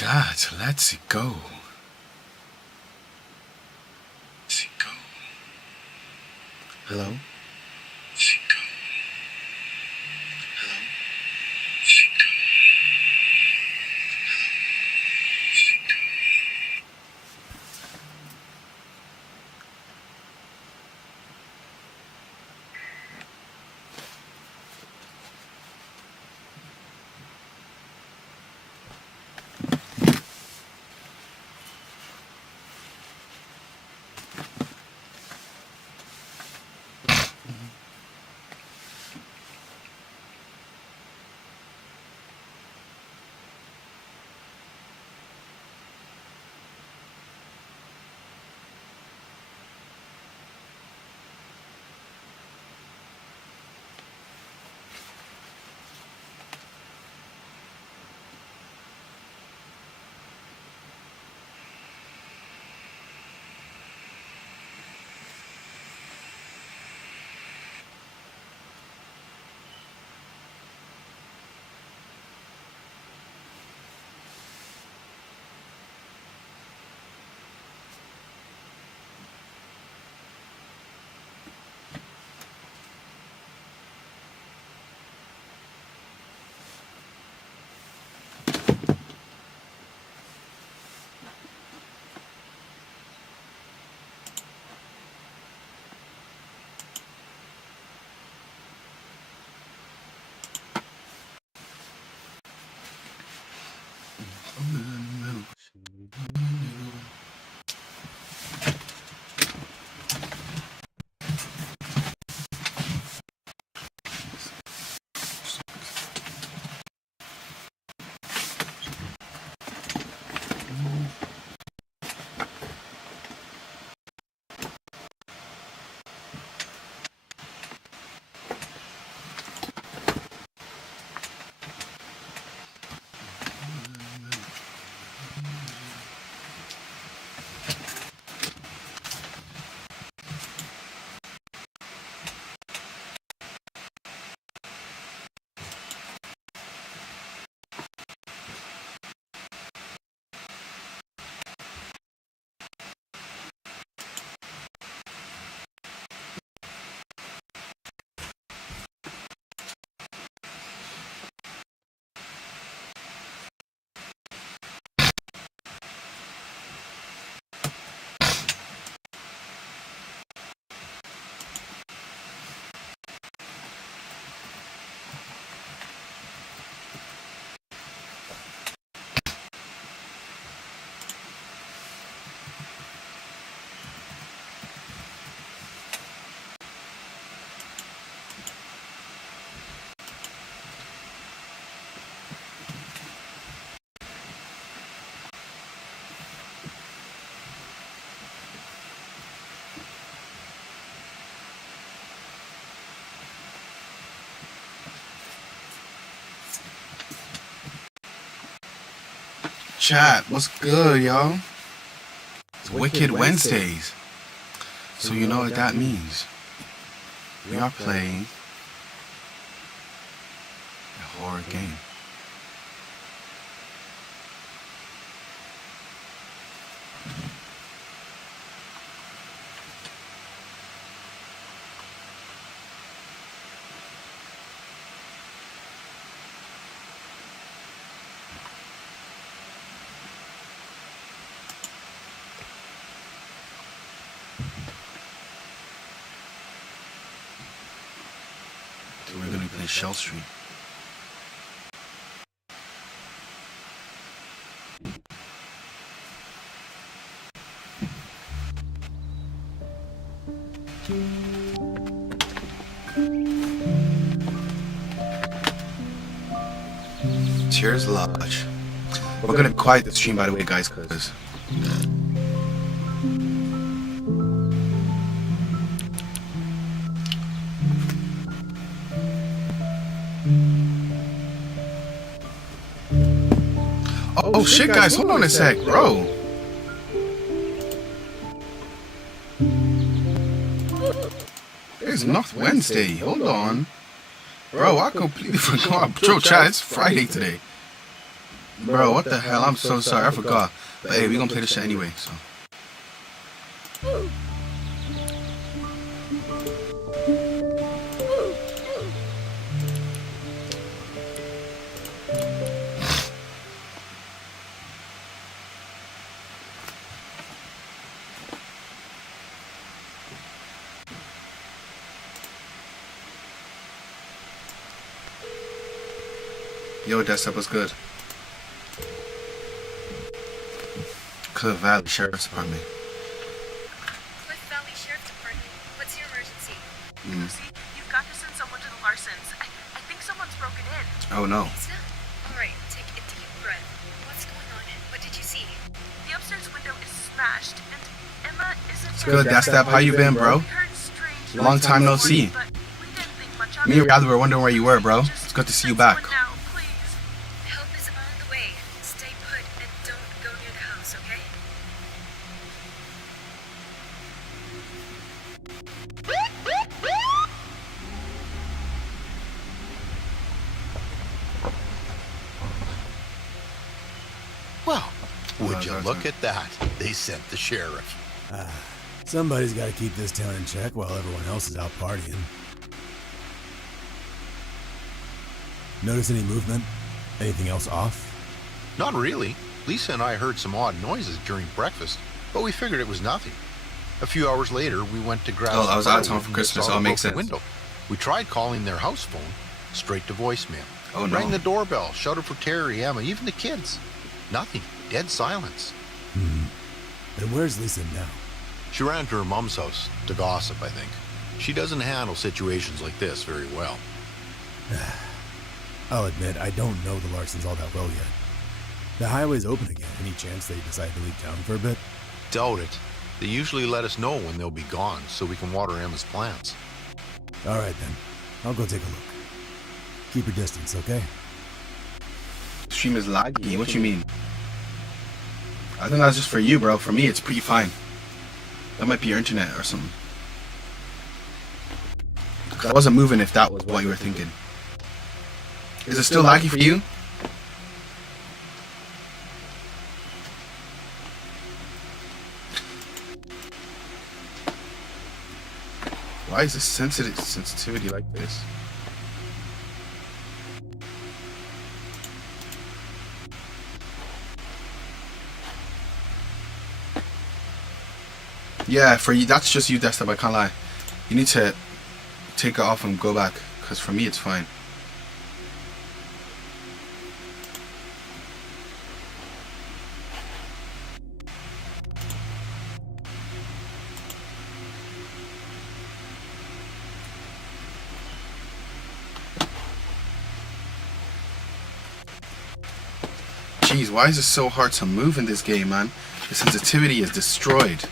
Chat, let's go. Hello? Chat, what's good, y'all? It's Wicked Wednesdays. So you know what that means. We are playing a horror game. We're gonna play Shell Street. Cheers, Lodge. We're gonna quiet the stream, by the way, guys, because oh shit, guys, hold on a sec, bro. It's not Wednesday. Hold on, bro. I completely forgot. Bro, chat, it's Friday today. Bro, what the hell? I'm so sorry. I forgot. But hey, we gonna play this shit anyway, so. Yo, Desktop was good. Cliff Valley Sheriff's Department. Cliff Valley Sheriff Department. What's your emergency? Lucy, you've got to send someone to the Larsons. I think someone's broken in. Oh no. Lisa? Alright, take a deep breath. What's going on? What did you see? The upstairs window is smashed, and Emma isn't It's good, Desktop. How you been, bro? We heard strange Long time no noises, see. but we didn't think much of Me and it. Rather were wondering where you were, bro. It's good to see you back. Now, please. Help is on the way. Stay put and don't go near the house, okay? Well, would Oh, you that's look it. at that? They sent the sheriff. Somebody's got to keep this town in check while everyone else is out partying. Notice any movement? Anything else off? Not really. Lisa and I heard some odd noises during breakfast, but we figured it was nothing. A few hours later, we went to grab Oh, some I was out of firewood town for and Christmas, saw so it the makes broken sense. window. We tried calling their house phone, straight to voicemail. Oh no. Rang the doorbell, shouted for Terry, Emma, even the kids. Nothing. Dead silence. And where's Lisa now? She ran to her mom's house to gossip, I think. She doesn't handle situations like this very well. I'll admit, I don't know the Larsons all that well yet. The highway's open again. Any chance they decide to leave town for a bit? Doubt it. They usually let us know when they'll be gone so we can water Emma's plants. All right, then. I'll go take a look. Keep your distance, okay? Stream is laggy. What you mean? I think that's just for you, bro. For me, it's pretty fine. That might be your internet or something. 'Cause I wasn't moving if that was what you were thinking. Is it still laggy for you? Why is this sensitivity like this? Yeah, for you, that's just you, Desktop. I can't lie. You need to take it off and go back, because for me, it's fine. Jeez, why is it so hard to move in this game, man? The sensitivity is destroyed.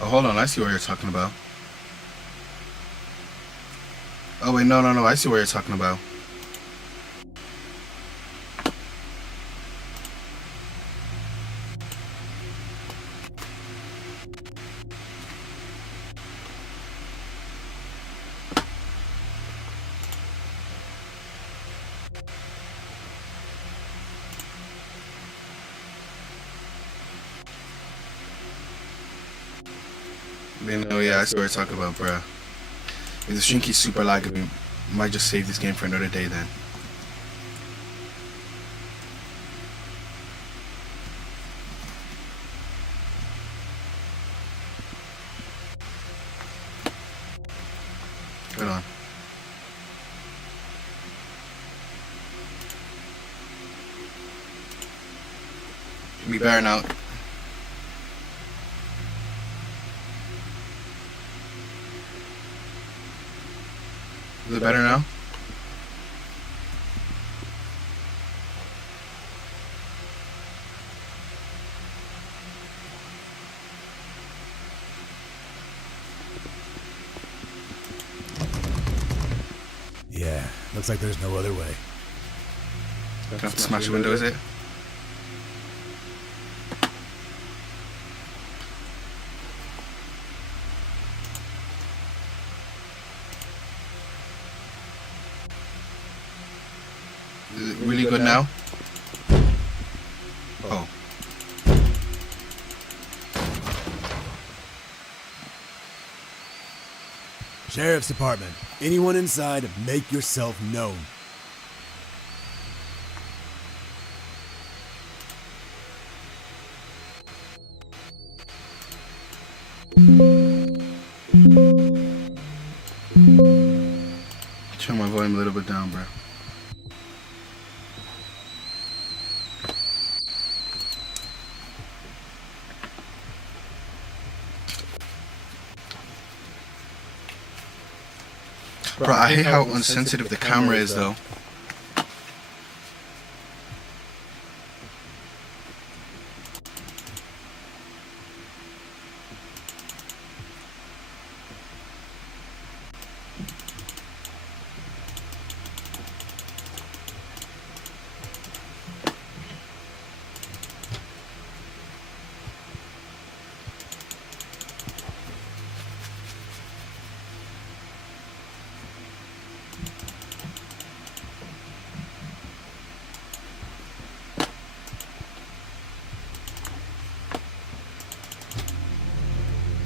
Oh, hold on, I see what you're talking about. Oh wait, no, I see what you're talking about. Yeah, I see what you're talking about, bruh. If the stream keeps super lagging, we might just save this game for another day then. Hold on. Be better now. Is it better now? Looks like there's no other way. Gonna have to smash the window, is it? Is it really good now? Oh. Sheriff's Department. Anyone inside, make yourself known. Turn my volume a little bit down, bro. Bro, I hate how unsensitive the camera is, though.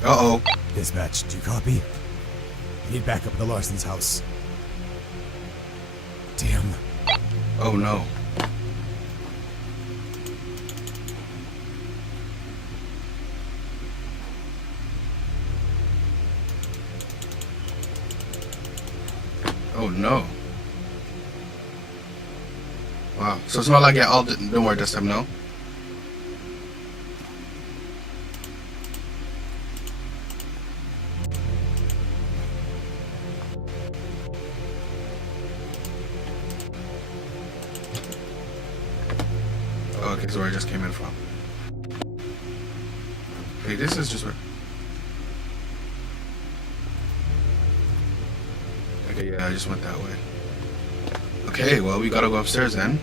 Uh-oh. Dispatch, do you copy? I need backup at the Larson's house. Damn. Oh, no. Oh, no. Wow. So it's not like all... Don't worry, this time, no? Oh, okay, so where I just came in from. Hey, this is just where... Okay, yeah, I just went that way. Okay, well, we gotta go upstairs then.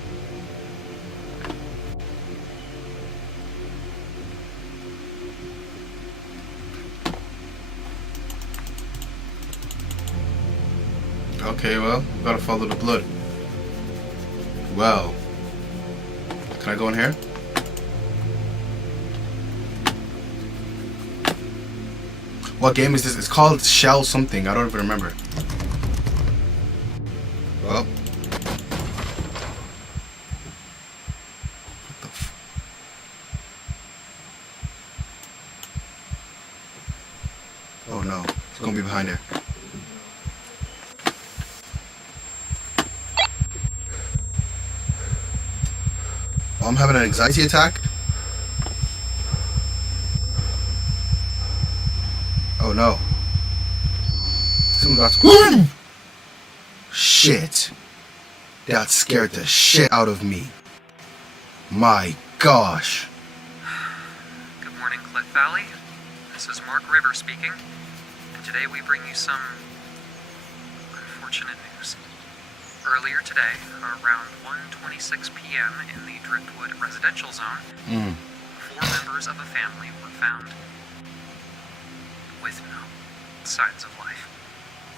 Okay, well, gotta follow the blood. Well, can I go in here? What game is this? It's called Shell something. I don't even remember. Well. What the f... Oh no. It's gonna be behind here. Oh, I'm having an anxiety attack? Oh no. Someone got to... Shit. That scared the shit out of me. My gosh. Good morning, Cliff Valley. This is Mark River speaking, and today we bring you some unfortunate news. Earlier today, around 1:26 p.m. in the Driftwood residential zone, 4 members of a family were found with no signs of life.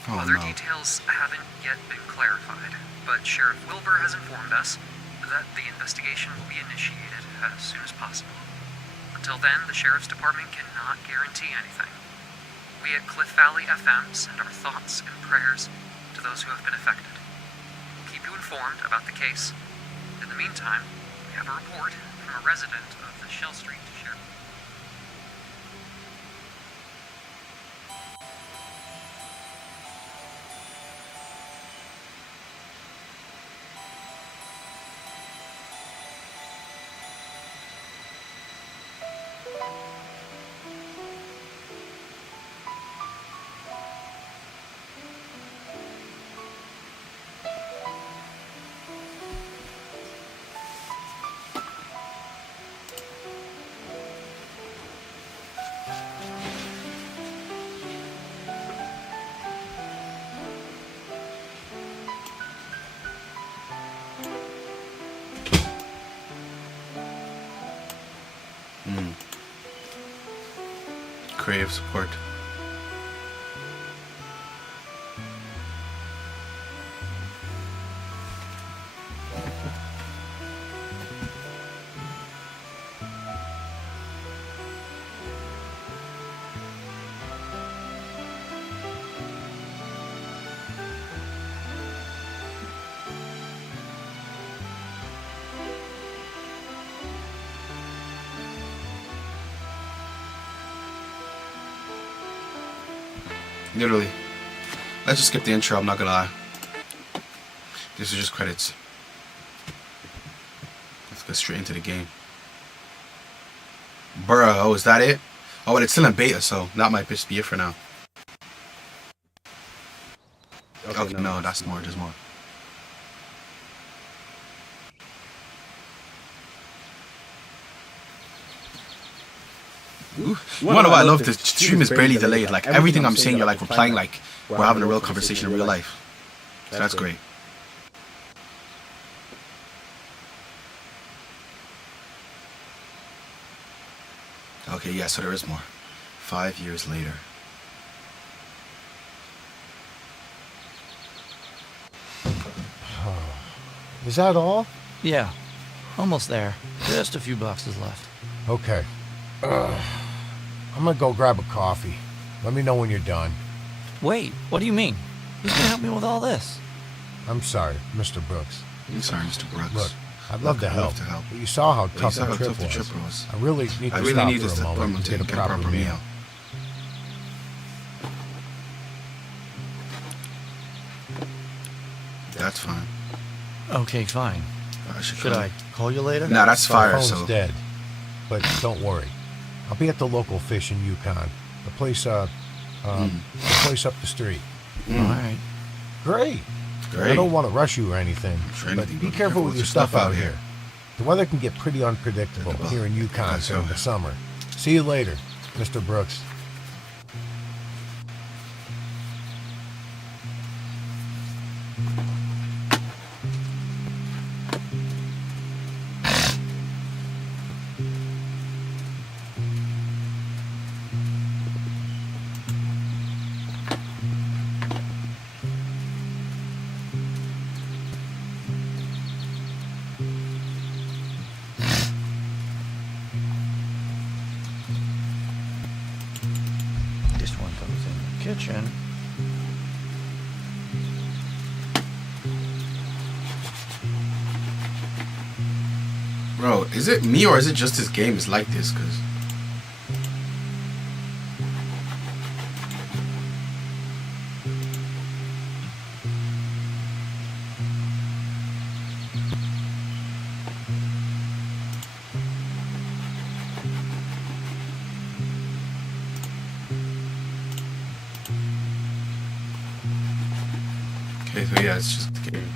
Oh, Other no. details haven't yet been clarified, but Sheriff Wilbur has informed us that the investigation will be initiated as soon as possible. Until then, the Sheriff's Department cannot guarantee anything. We at Cliff Valley FM send our thoughts and prayers to those who have been affected. We'll keep you informed about the case. In the meantime, we have a report from a resident of the Shell Street Sheriff. Creative support. Literally. Let's just skip the intro, I'm not gonna lie. This is just credits. Let's go straight into the game. Bruh, oh, is that it? Oh, but it's still in beta, so that might just be it for now. Okay, no, that's more, there's more. Ooh. You wanna know why I love this? Stream is barely delayed. Like everything I'm saying, you're like replying like we're having a real conversation in real life. So that's great. Okay, yeah, so there is more. 5 years later. Is that all? Yeah, almost there. Just a few boxes left. Okay. I'm gonna go grab a coffee. Let me know when you're done. Wait, what do you mean? Who's gonna help me with all this? I'm sorry, Mr. Brooks. I'm sorry, Mr. Brooks. Look, I'd love to help. But you saw how tough the trip was. I really need to stop for a moment to get a proper meal. That's fine. Okay, fine. Should call I call you later? Nah, that's My fire, phone's so... dead. But don't worry. I'll be at the local fish in Yukon. The place up the street. All right. Great. Great. I don't want to rush you or anything, Sure, but be careful with your stuff out here. The weather can get pretty unpredictable here in Yukon during the summer. See you later, Mr. Brooks. This one goes in the kitchen. Bro, is it me or is it just this game is like this? Cause okay, so yeah, it's just the game.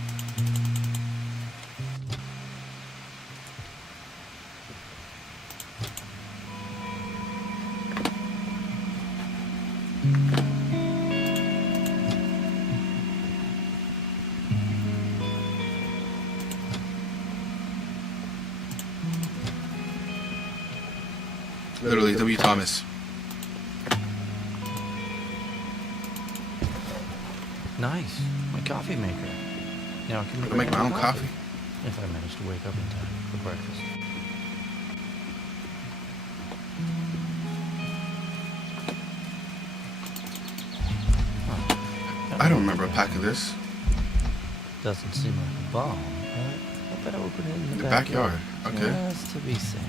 Literally, W. Thomas. Nice. My coffee maker. Now I can I can make my own coffee. if I manage to wake up in time for breakfast. I don't remember a pack of this. Doesn't seem like a bomb, but I better open it in The the backyard. Okay. Just to be safe.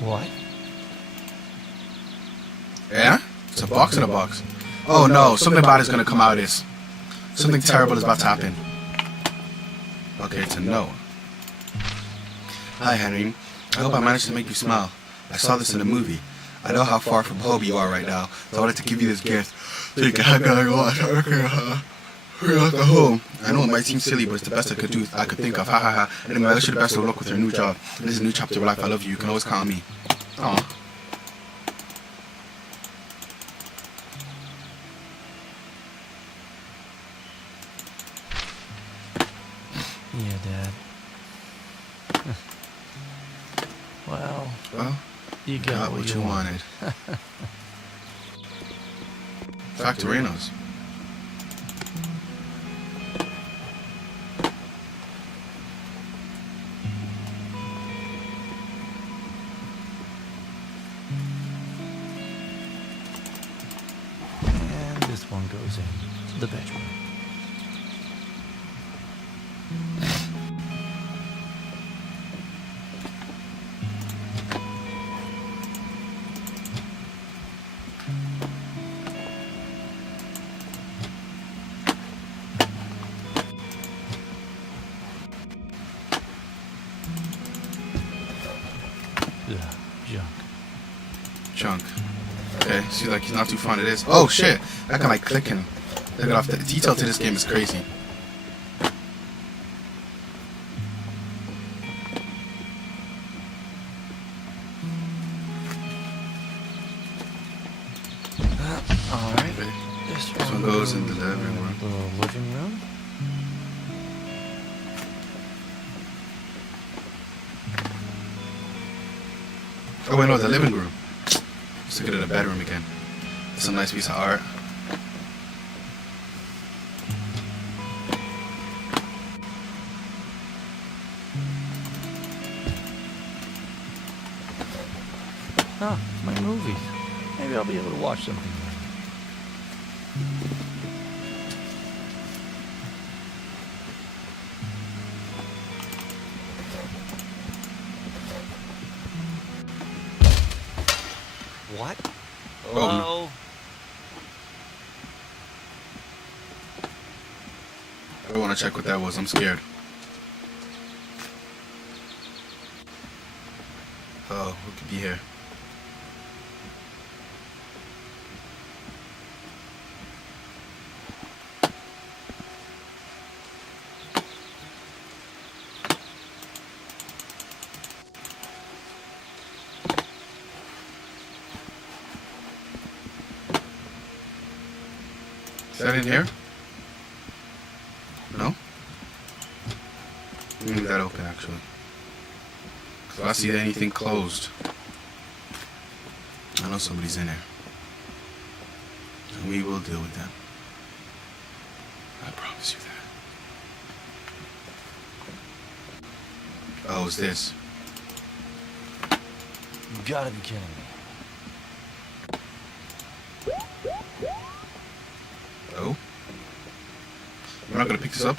What? Yeah? It's a box in a box. Oh no, something bad is gonna come out of this. Something terrible is about to happen. Okay, it's a no. Hi, Henry. I hope I managed to make you smile. I saw this in a movie. I know how far from home you are right now, so I wanted to give you this gift so you can hang out and watch. We're at the home. I know it might seem silly, but it's the best I could think of. Ha ha ha. Anyway, I wish you the best of luck with your new job. This is a new chapter of life. I love you. You can always count on me. Aw. Well, you got what you wanted. Factorinos. And this one goes in the bedroom. Junk. Chunk. Okay, see, like, he's not too fond of this. Oh, shit. That guy, like, clicking. Look it off. The detail to this game is crazy. Alright. Okay. This one goes in the living room. The living room? Oh, wait, no, the living room. Let's look at the bedroom again. It's a nice piece of art. Huh, my movies. Maybe I'll be able to watch something later. What? Hello? I want to check what that was. I'm scared. Oh, who could be here? Is that in here? No? Let me leave that open, actually. Because if I see anything closed, I know somebody's in there. And we will deal with them. I promise you that. Oh, it's this. You gotta be kidding me. Oh? We're not gonna pick this up?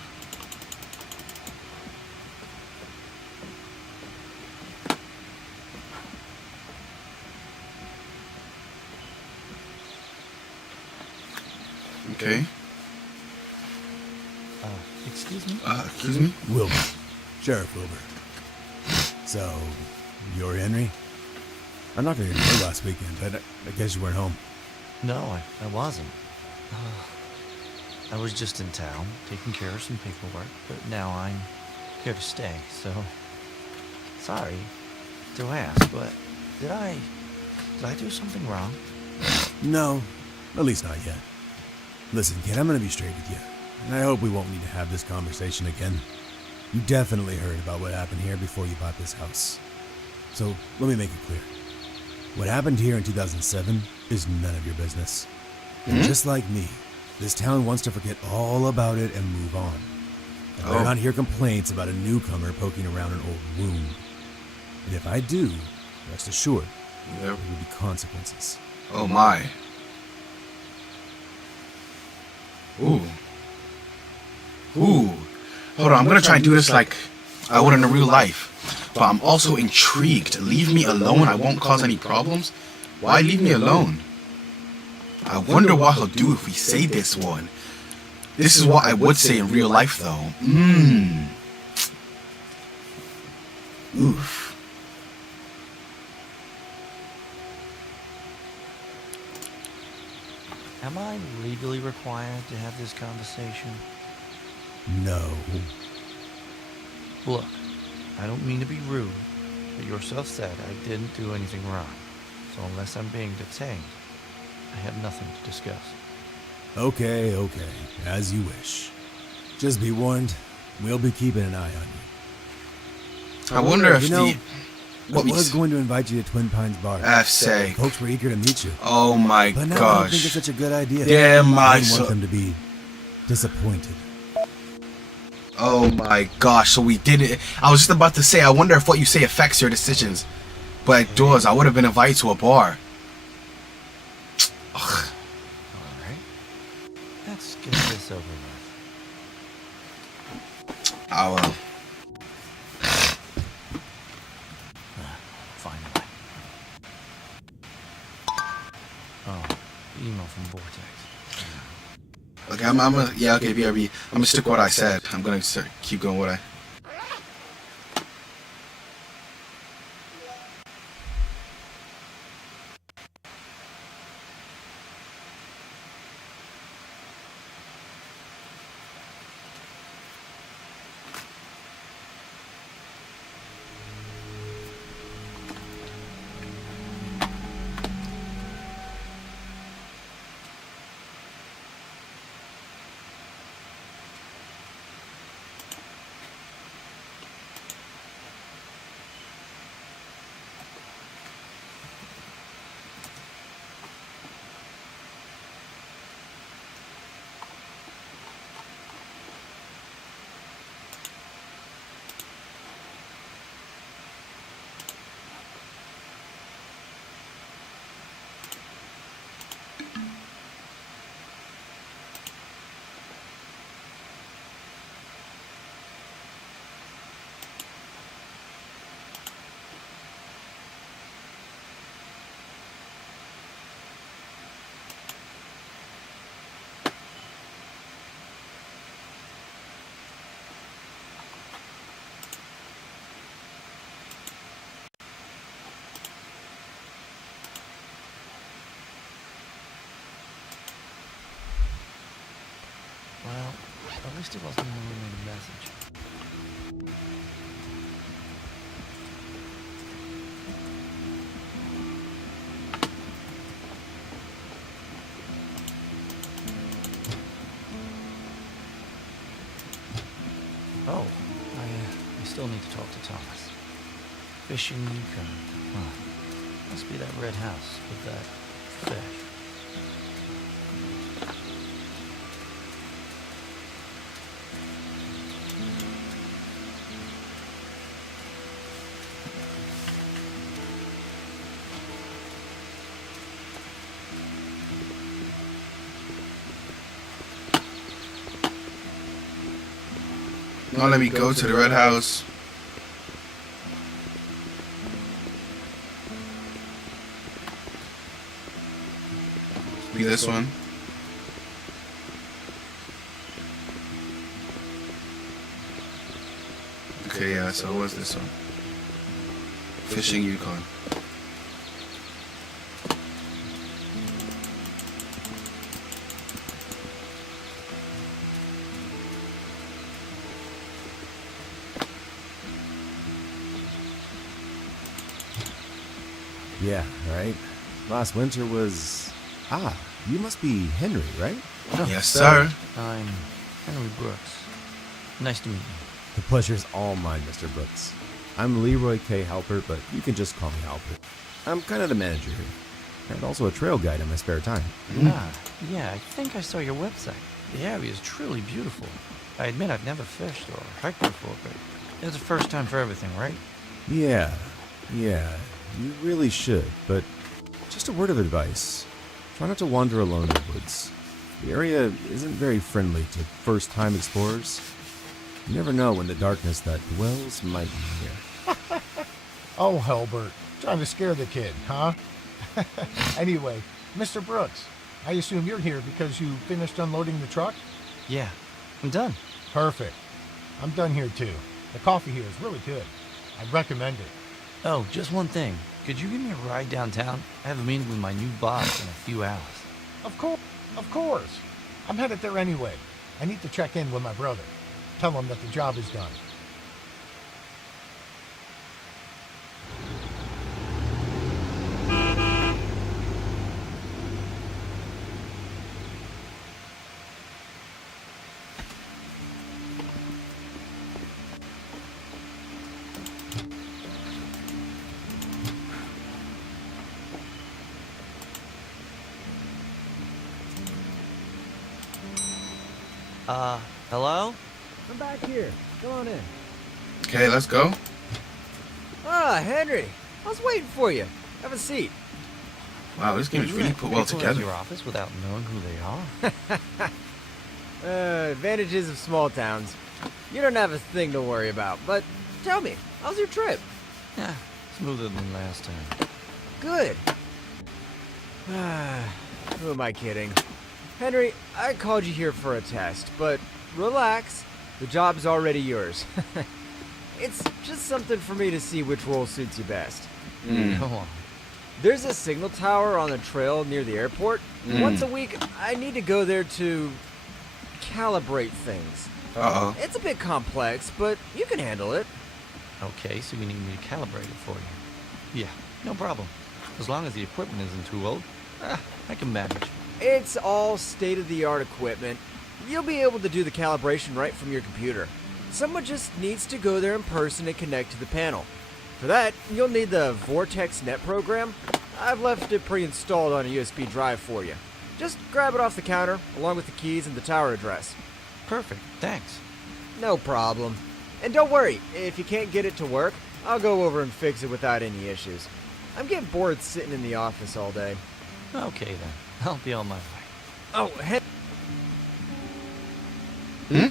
Okay. Excuse me? Excuse me? Wilbur. Sheriff Wilbur. So, you're Henry? I knocked on your door last weekend. I guess you weren't home. No, I wasn't. I was just in town, taking care of some paperwork, but now I'm here to stay, so... Sorry to ask, but did I do something wrong? No, at least not yet. Listen, kid, I'm gonna be straight with you, and I hope we won't need to have this conversation again. You definitely heard about what happened here before you bought this house. So, let me make it clear. What happened here in 2007 is none of your business. And just like me, this town wants to forget all about it and move on. I better not hear complaints about a newcomer poking around an old wound. And if I do, rest assured, there will be consequences. Oh my. Ooh. Ooh. Hold on, I'm gonna try and do this like I would in real life. But I'm also intrigued. Leave me alone, I won't cause any problems. Why leave me alone? I wonder what he'll do if we say this one. This is what I would say in real life though. Oof. Am I legally required to have this conversation? No. Look, I don't mean to be rude, but yourself said I didn't do anything wrong. So unless I'm being detained, I have nothing to discuss. Okay, as you wish. Just be warned, we'll be keeping an eye on you. I wonder if I was going to invite you to Twin Pines Bar. F's sake. Folks were eager to meet you. Oh my But now I don't think it's gosh. such a good idea. Damn my I don't soul. want them to be disappointed. Oh my gosh. So we did it. I was just about to say, I wonder if what you say affects your decisions. But it does. I would have been invited to a bar. Ugh. Alright. Let's get this over with. Oh well. Finally. Oh, email from Vortex. Okay, I'm gonna, yeah, okay, BRB. I'm gonna stick with what I said. I'm gonna keep going with what I. Well, at least it wasn't an illuminated message. Oh, I still need to talk to Thomas. Fishing Yukon. Huh. Must be that red house with that fish. Don't let me go to the red house. Be this one. Okay, yeah, so it was this one. Fishing Yukon. Yeah, right. Last winter was... Ah, you must be Henry, right? Oh, Yes, sir. I'm Henry Brooks. Nice to meet you. The pleasure's all mine, Mr. Brooks. I'm Leroy K. Halpert, but you can just call me Halpert. I'm kind of the manager here, and also a trail guide in my spare time. Ah, yeah, I think I saw your website. The area is truly beautiful. I admit I've never fished or hiked before, but it's the first time for everything, right? Yeah, you really should, but just a word of advice. Try not to wander alone in the woods. The area isn't very friendly to first-time explorers. You never know when the darkness that dwells might be here. Oh, Halbert, trying to scare the kid, huh? Anyway, Mr. Brooks, I assume you're here because you finished unloading the truck? Yeah, I'm done. Perfect. I'm done here too. The coffee here is really good. I'd recommend it. Oh, just one thing. Could you give me a ride downtown? I have a meeting with my new boss in a few hours. Of course. I'm headed there anyway. I need to check in with my brother. Tell him that the job is done. Hello? I'm back here. Go on in. Okay, let's go. Ah, Henry. I was waiting for you. Have a seat. Wow, this game is really put well People together. in your office without knowing who they are? Advantages of small towns. You don't have a thing to worry about, but tell me, how's your trip? Yeah, smoother than last time. Good. Who am I kidding? Henry, I called you here for a test, but relax. The job's already yours. It's just something for me to see which role suits you best. Go on. There's a signal tower on the trail near the airport. Once a week, I need to go there to calibrate things. Uh-oh. It's a bit complex, but you can handle it. Okay, so you need me to calibrate it for you. Yeah, no problem. As long as the equipment isn't too old, I can manage. It's all state-of-the-art equipment. You'll be able to do the calibration right from your computer. Someone just needs to go there in person and connect to the panel. For that, you'll need the Vortex Net program. I've left it pre-installed on a USB drive for you. Just grab it off the counter, along with the keys and the tower address. Perfect, thanks. No problem. And don't worry, if you can't get it to work, I'll go over and fix it without any issues. I'm getting bored sitting in the office all day. Okay then, I'll be on my way. Oh, Hmm?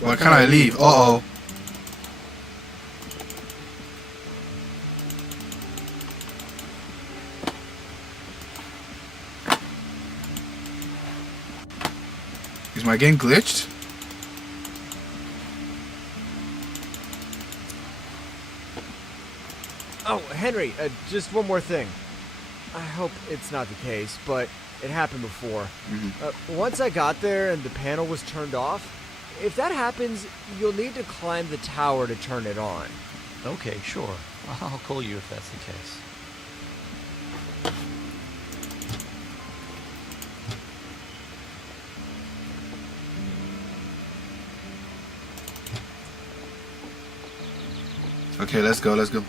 Why can't I leave? Uh-oh. Is my game glitched? Oh, Henry, just one more thing. I hope it's not the case, but it happened before. Once I got there and the panel was turned off, if that happens, you'll need to climb the tower to turn it on. Okay, sure. I'll call you if that's the case. Okay, let's go, let's go.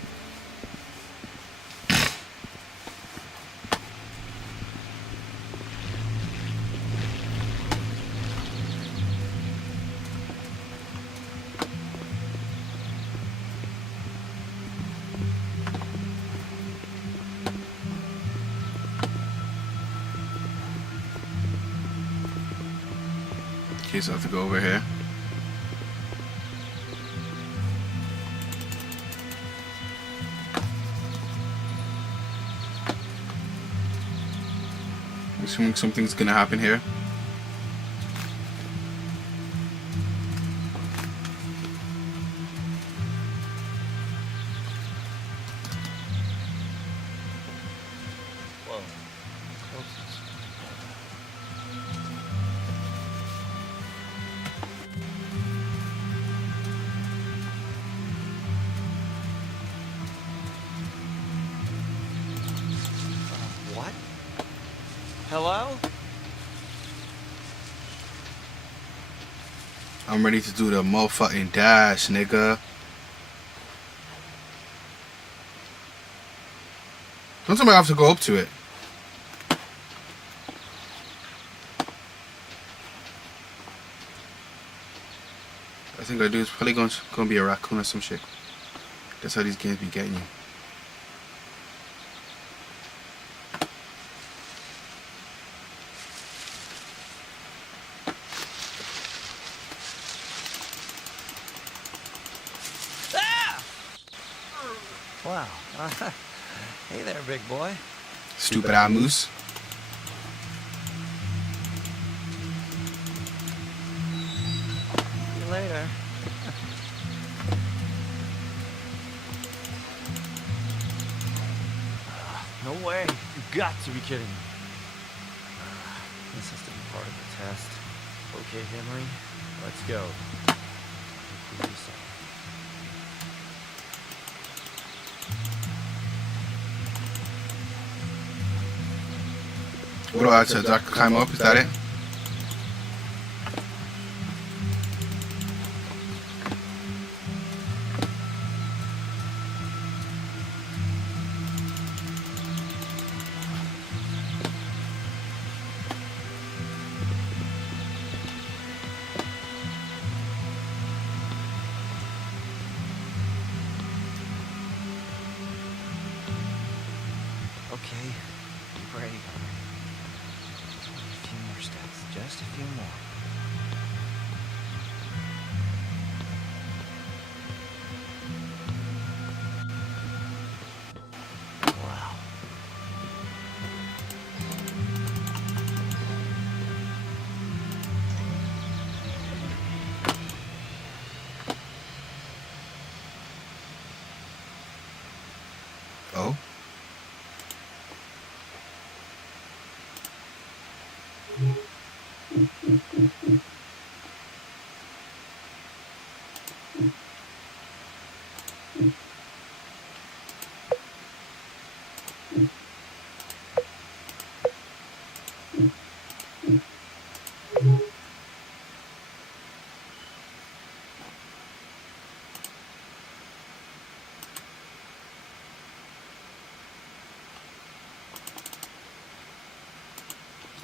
Okay, so I have to go over here. I'm assuming something's gonna happen here. Whoa. What's this? What? Hello? I'm ready to do the motherfucking dash, nigga. Don't tell me I have to go up to it. I think I do. It's probably going to be a raccoon or some shit. That's how these games be getting you. Wow. Hey there, big boy. Stupid eye moose. See you later. No way. You got to be kidding me. This has to be part of the test. Okay, Henry, let's go. Hopefully so. What do I have to do? I climb up? Is that it? brave of me. Only a few more steps, just a few more. Wow. Oh?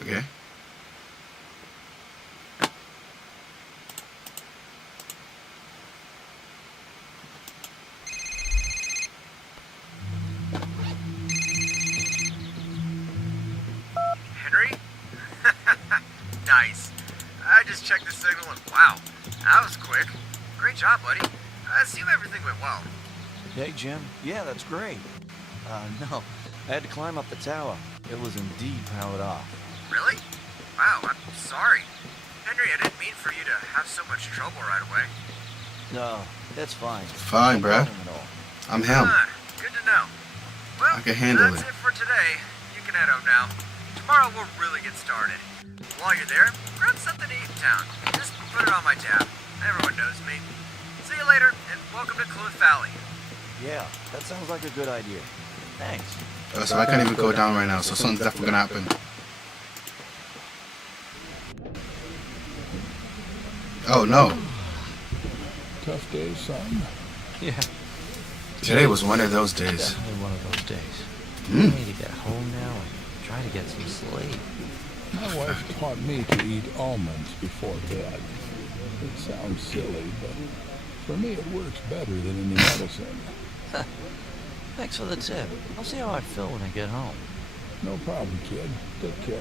Okay. Henry? Nice. I just checked the signal and wow, that was quick. Great job, buddy. I assume everything went well. Hey, Jim. Yeah, that's great. No. I had to climb up the tower. It was indeed powered off. Really? Wow, I'm sorry. Henry, I didn't mean for you to have so much trouble right away. No, that's fine. Fine, No bruh. problem at all. I'm him. Good to know. Well, I can handle that's it. it for today. You can head home now. Tomorrow we'll really get started. While you're there, grab something to eat in town. Just put it on my tab. Everyone knows me. See you later, and welcome to Cluth Valley. Yeah, that sounds like a good idea. Thanks. So I can't even go down right now, so something's definitely gonna happen. Oh no. Tough day, son. Yeah, Today was one of those days. definitely one of those days. Mm. I need to get home now and try to get some sleep. My wife taught me to eat almonds before bed. It sounds silly, but for me it works better than any medicine. Thanks for the tip. I'll see how I feel when I get home. No problem, kid. Take care.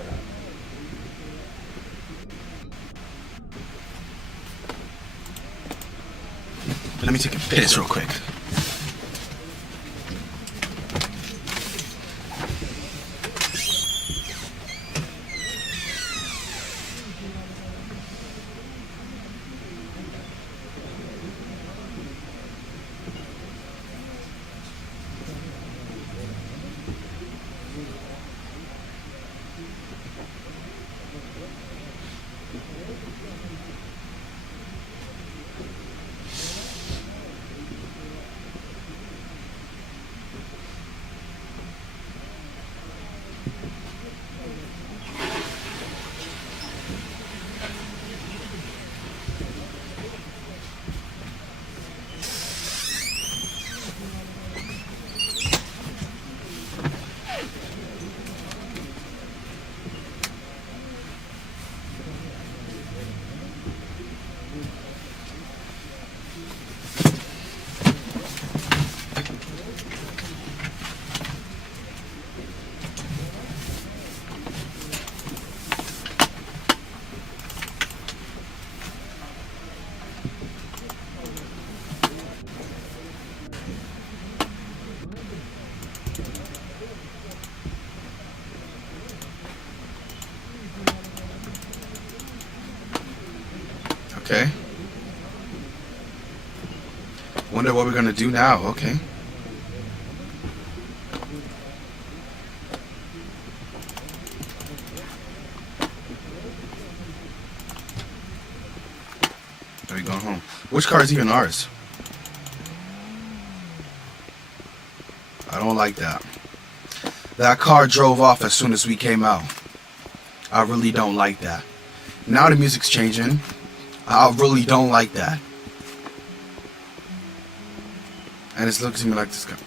Let me take a piss real quick. Okay. Wonder what we're gonna do now. Okay. Are we going home? Which car is even ours? I don't like that. That car drove off as soon as we came out. I really don't like that. Now the music's changing. I really don't like that. And it's looking to me like this guy.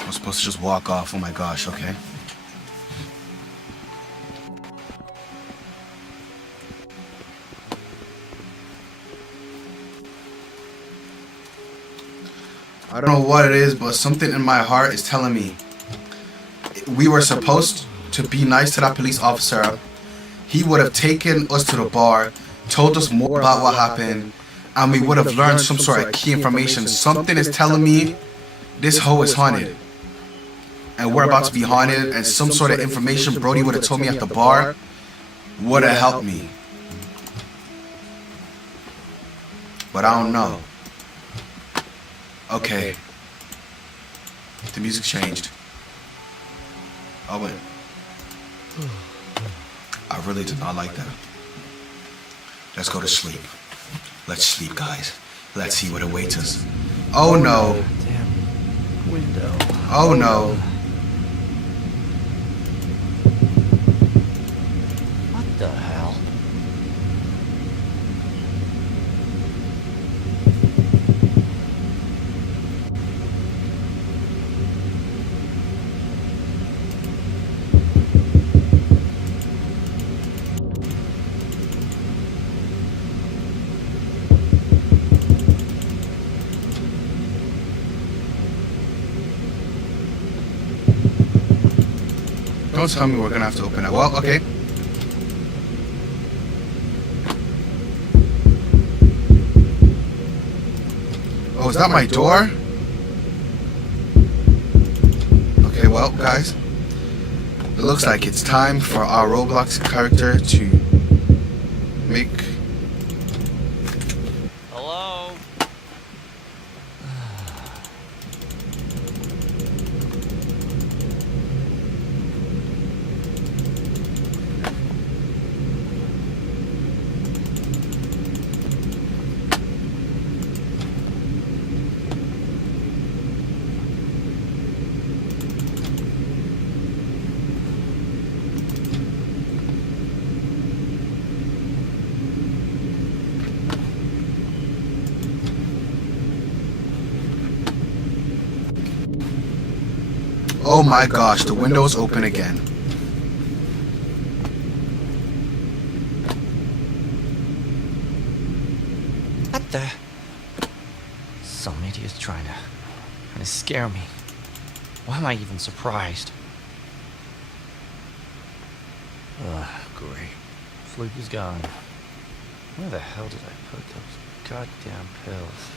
I'm supposed to just walk off. Oh my gosh, okay. I don't know what it is, but something in my heart is telling me we were supposed to be nice to that police officer. He would have taken us to the bar, told us more about what happened, and we would have learned some sort of key information. Something is telling me this hoe is haunted. And we're about to be haunted, and some sort of information Brody would have told me at the bar would have helped me. But I don't know. Okay. The music changed. I went. I really did not like that. Let's go to sleep. Let's sleep, guys. Let's see what awaits us. Oh no. Damn window. Oh no. What the hell? Don't tell me we're gonna have to open that. Well, okay. Oh, is that my door? Okay, well, guys. It looks like it's time for our Roblox character to make... Hello? Oh my gosh, the window's open again. What the? Some idiot's trying to scare me. Why am I even surprised? Ugh, great. Sleep is gone. Where the hell did I put those goddamn pills?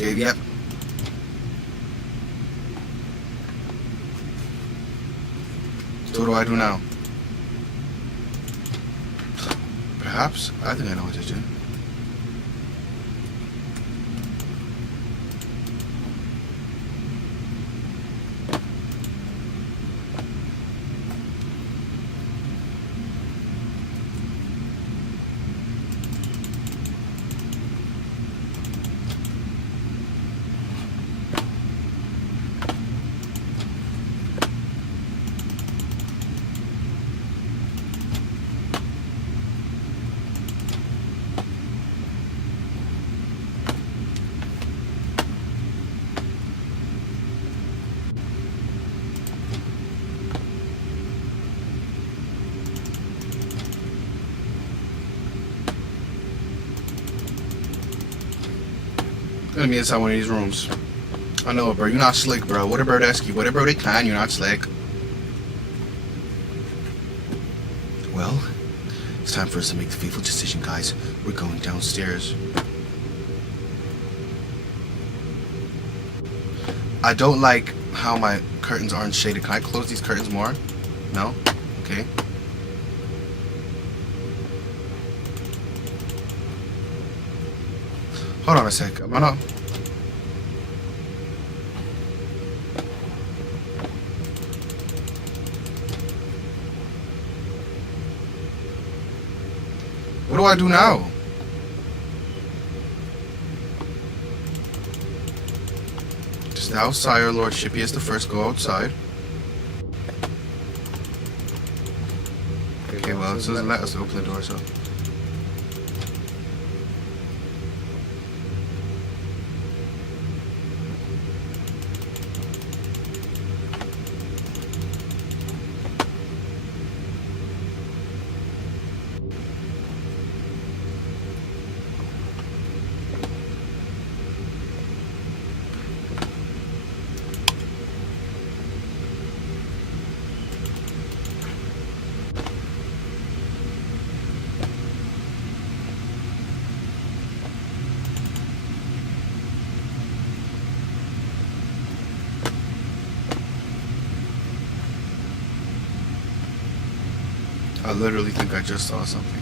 Okay, yep. So what do I do now? Perhaps? I think I know what to do. Let me inside one of these rooms. I know, bro. You're not slick, bro. What a bird ask you. What a bird they can. You're not slick. Well, it's time for us to make the fateful decision, guys. We're going downstairs. I don't like how my curtains aren't shaded. Can I close these curtains more? No? Okay. Hold on a sec. I'm gonna... What do I do now? Just outside, our lordship. He has to first go outside. Okay, well, it doesn't let us open the door, so... I literally think I just saw something.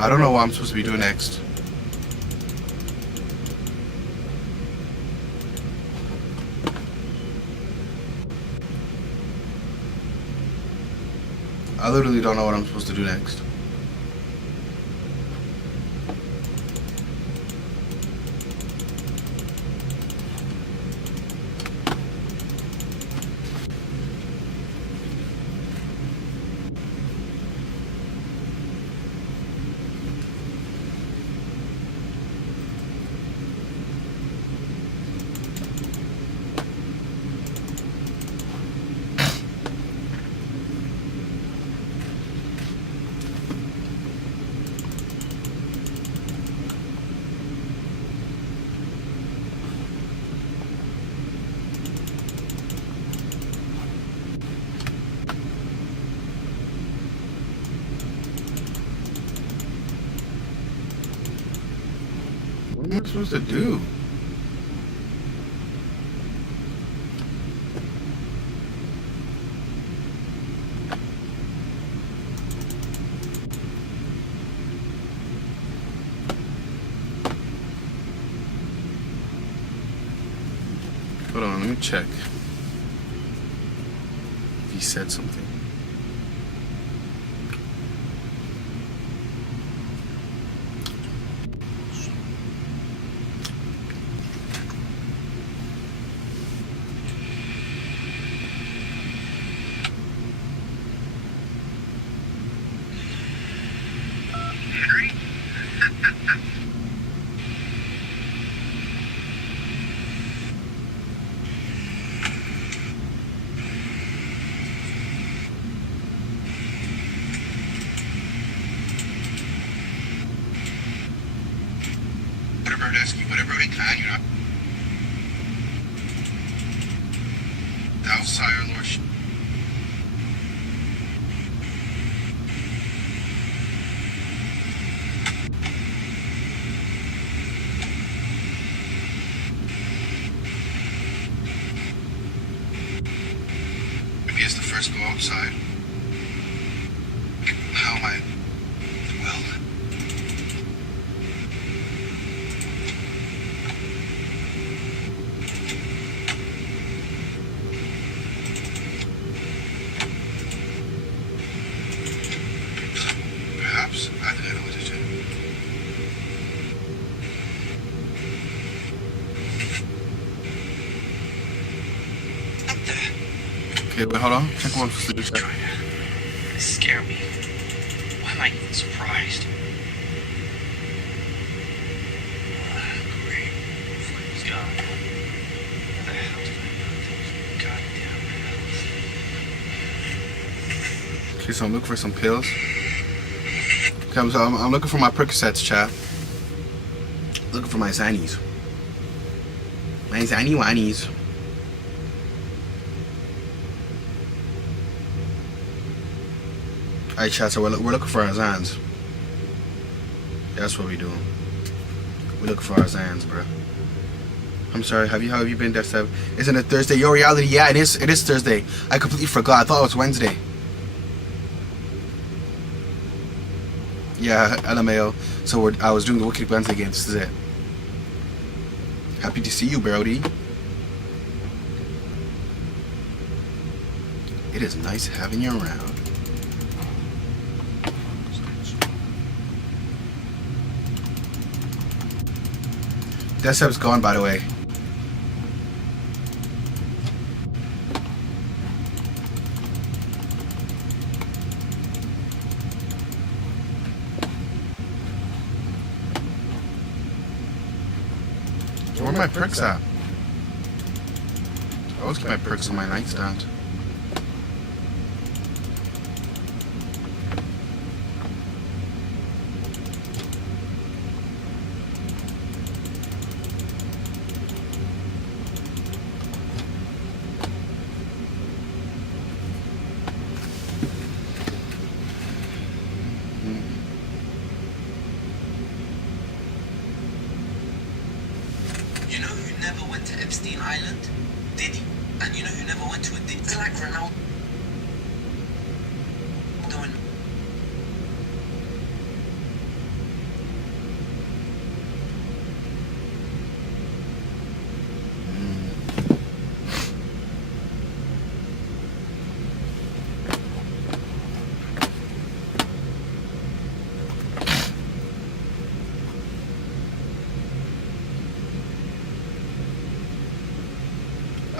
I don't know what I'm supposed to be doing next. I literally don't know what I'm supposed to do next. What am I supposed to do? Hold on, let me check if he said something. Henry? Whatever they can, you know. Thou, sire, lordship. Maybe it's the first go outside. How am I? Well. Perhaps. I think I know what to do. Okay, wait, hold on. Check what I'm supposed to do. Trying to scare me. Why am I even surprised? Great. Please, God. What the hell did I know those goddamn pills? Okay, so I'm looking for some pills. Okay, so I'm looking for my Percocets, chat. Looking for my Xannies. My Zanny Wannies. Alright, chat, so we're looking for our Zans. That's what we're doing. We're looking for our Zans, bro. I'm sorry, how have you been, Dev7? Isn't it Thursday? Your reality, yeah, it is Thursday. I completely forgot. I thought it was Wednesday. Yeah, LMAO. So I was doing the Wicked Wednesday game. This is it. Happy to see you, Brody. It is nice having you around. Dev7's gone, by the way. my perks at? I always keep my perks in my nightstand. You know who never went to Epstein Island? Diddy. And you know who never went to a dig? Like Ronaldo and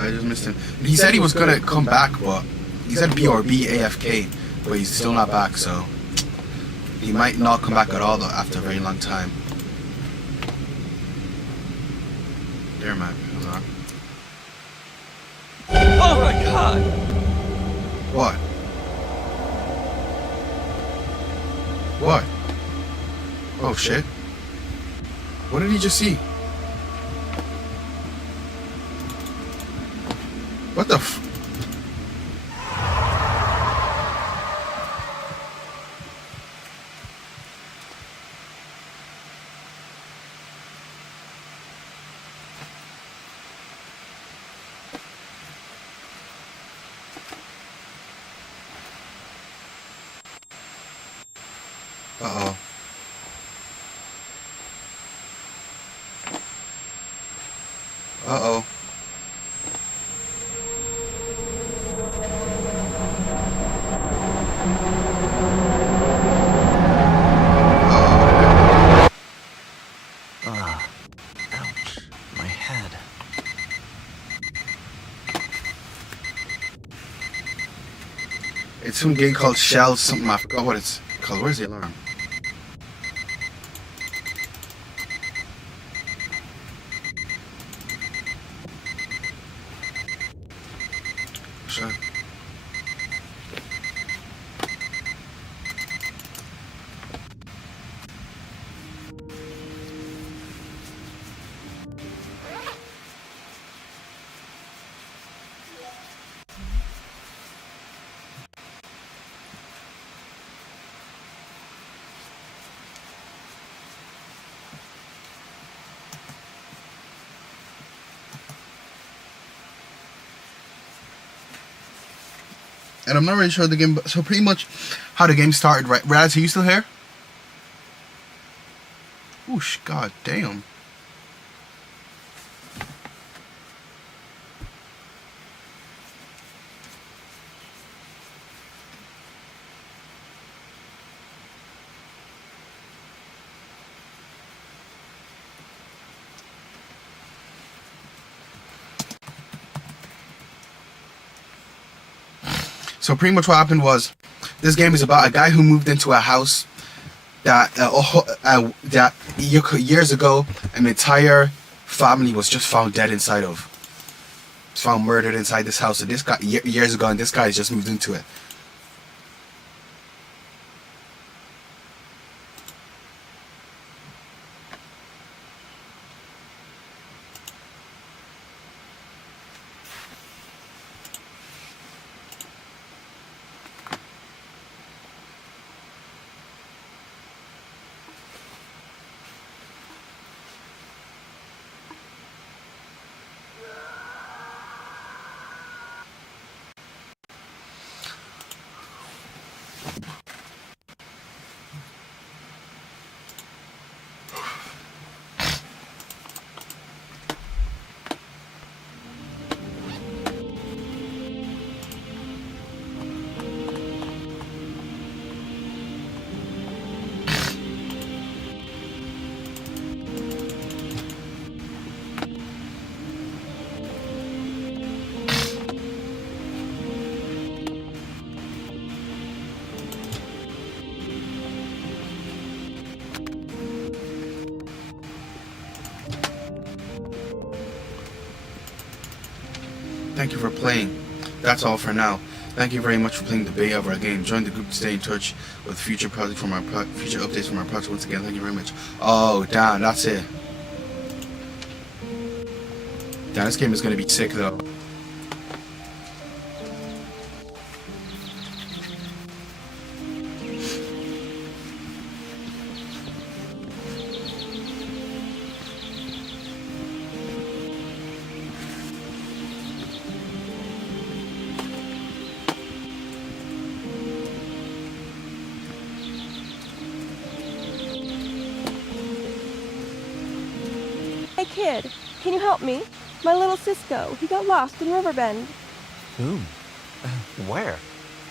I just missed him. He said he was gonna come back, but he said BRB AFK, but he's still not back, so he might not come back at all though after a very long time. There, man. Hold on. Oh my god! What? What? Oh shit. What did he just see? What the f- Uh-oh. Uh-oh. Ah, ouch. My head. It's some game called Shell something, I forgot what it's called. Where's the alarm? Shell. And I'm not really sure the game, so pretty much how the game started, right? Raz, are you still here? Oosh, god damn. So pretty much what happened was, this game is about a guy who moved into a house that years ago an entire family was just found dead inside of. Was found murdered inside this house. And this guy years ago, and this guy has just moved into it. Thank you for playing. That's all for now. Thank you very much for playing the beta of our game. Join the group to stay in touch with future projects from our future updates from our project. Once again, thank you very much. Oh, damn, that's it. Damn, this game is gonna be sick though. Hey kid, can you help me? My little Cisco, he got lost in Riverbend. Whom? Where?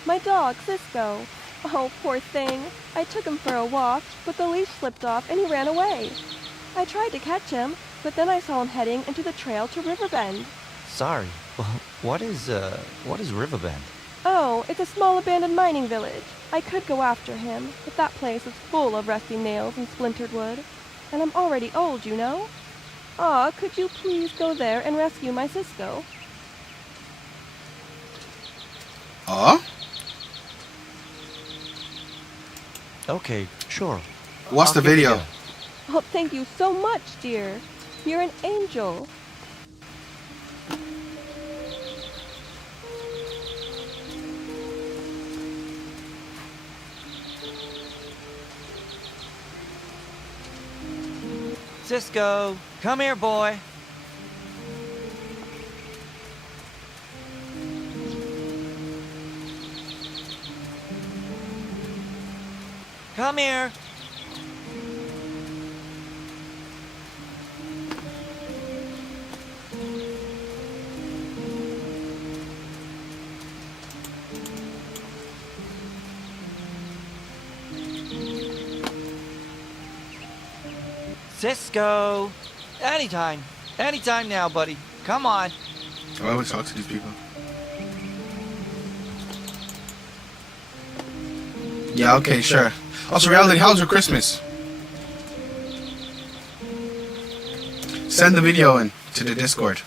My dog, Cisco. Oh, poor thing. I took him for a walk, but the leash slipped off and he ran away. I tried to catch him, but then I saw him heading into the trail to Riverbend. Sorry. Well, what is Riverbend? Oh, it's a small abandoned mining village. I could go after him, but that place is full of rusty nails and splintered wood. And I'm already old, you know? Aw, could you please go there and rescue my Cisco? Aw? Okay, sure. What's the video? Oh, thank you so much, dear. You're an angel. Cisco, come here, boy. Come here. Cisco! Anytime. Anytime now, buddy. Come on. I always talk to these people. Yeah, okay, sure. Also, Reality, how's your Christmas? Send the video in to the Discord.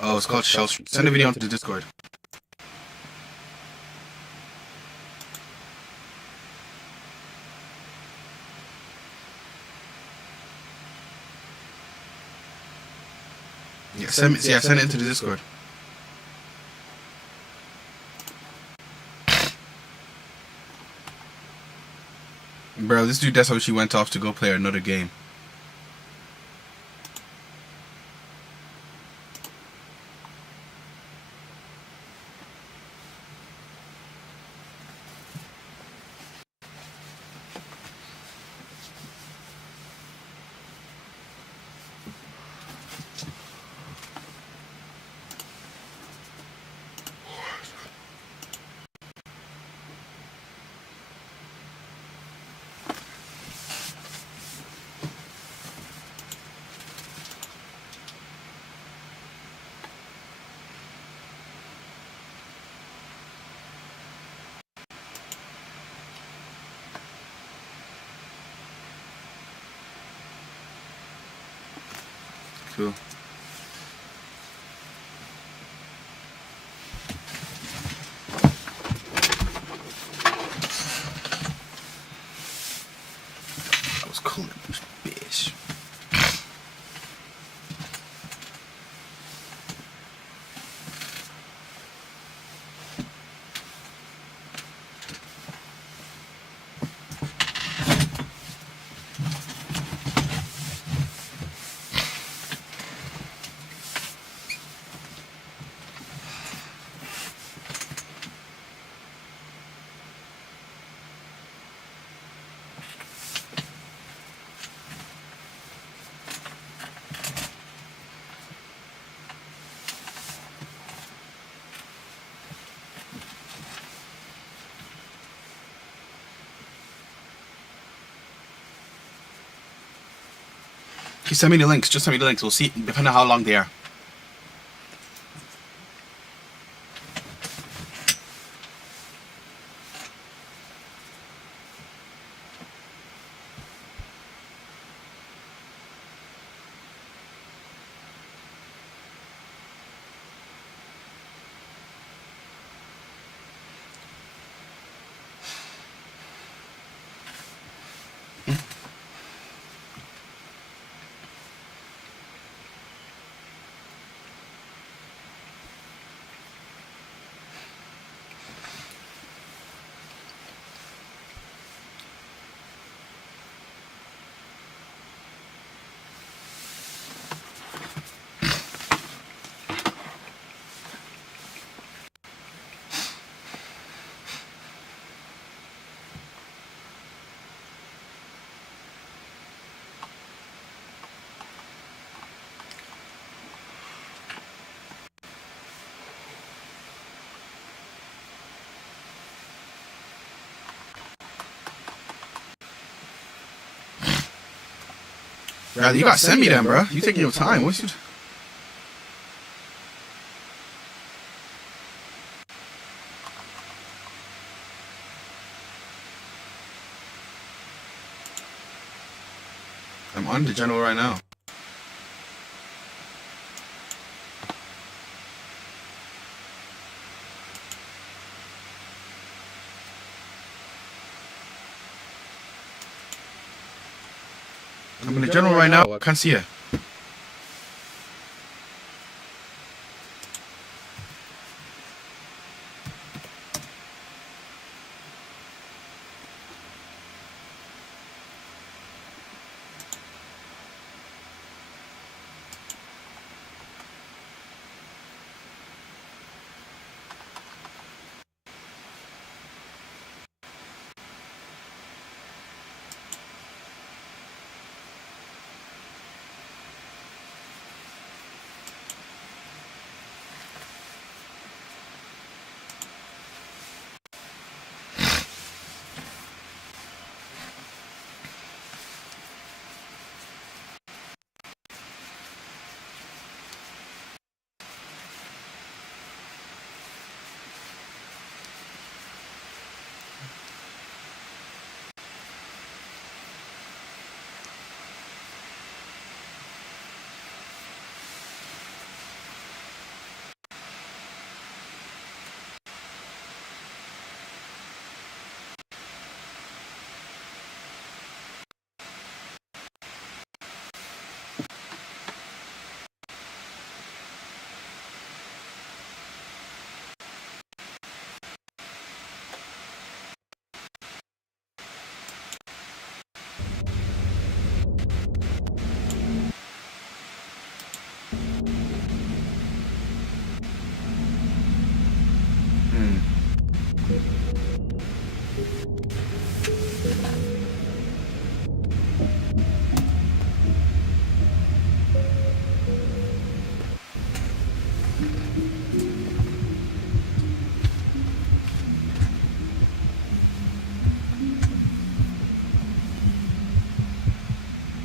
Oh, it's called Shell Street. Send the video into the Discord. Yeah, send it into the Discord. Bro, this dude, that's how she went off to go play another game. Cool. That was cool, bitch. Can you send me the links? Just send me the links. We'll see, depending on how long they are. Bradley, you gotta send me them, bro. You taking your time. What's you? I'm on the general right now. I'm in the general right now. I can't see it.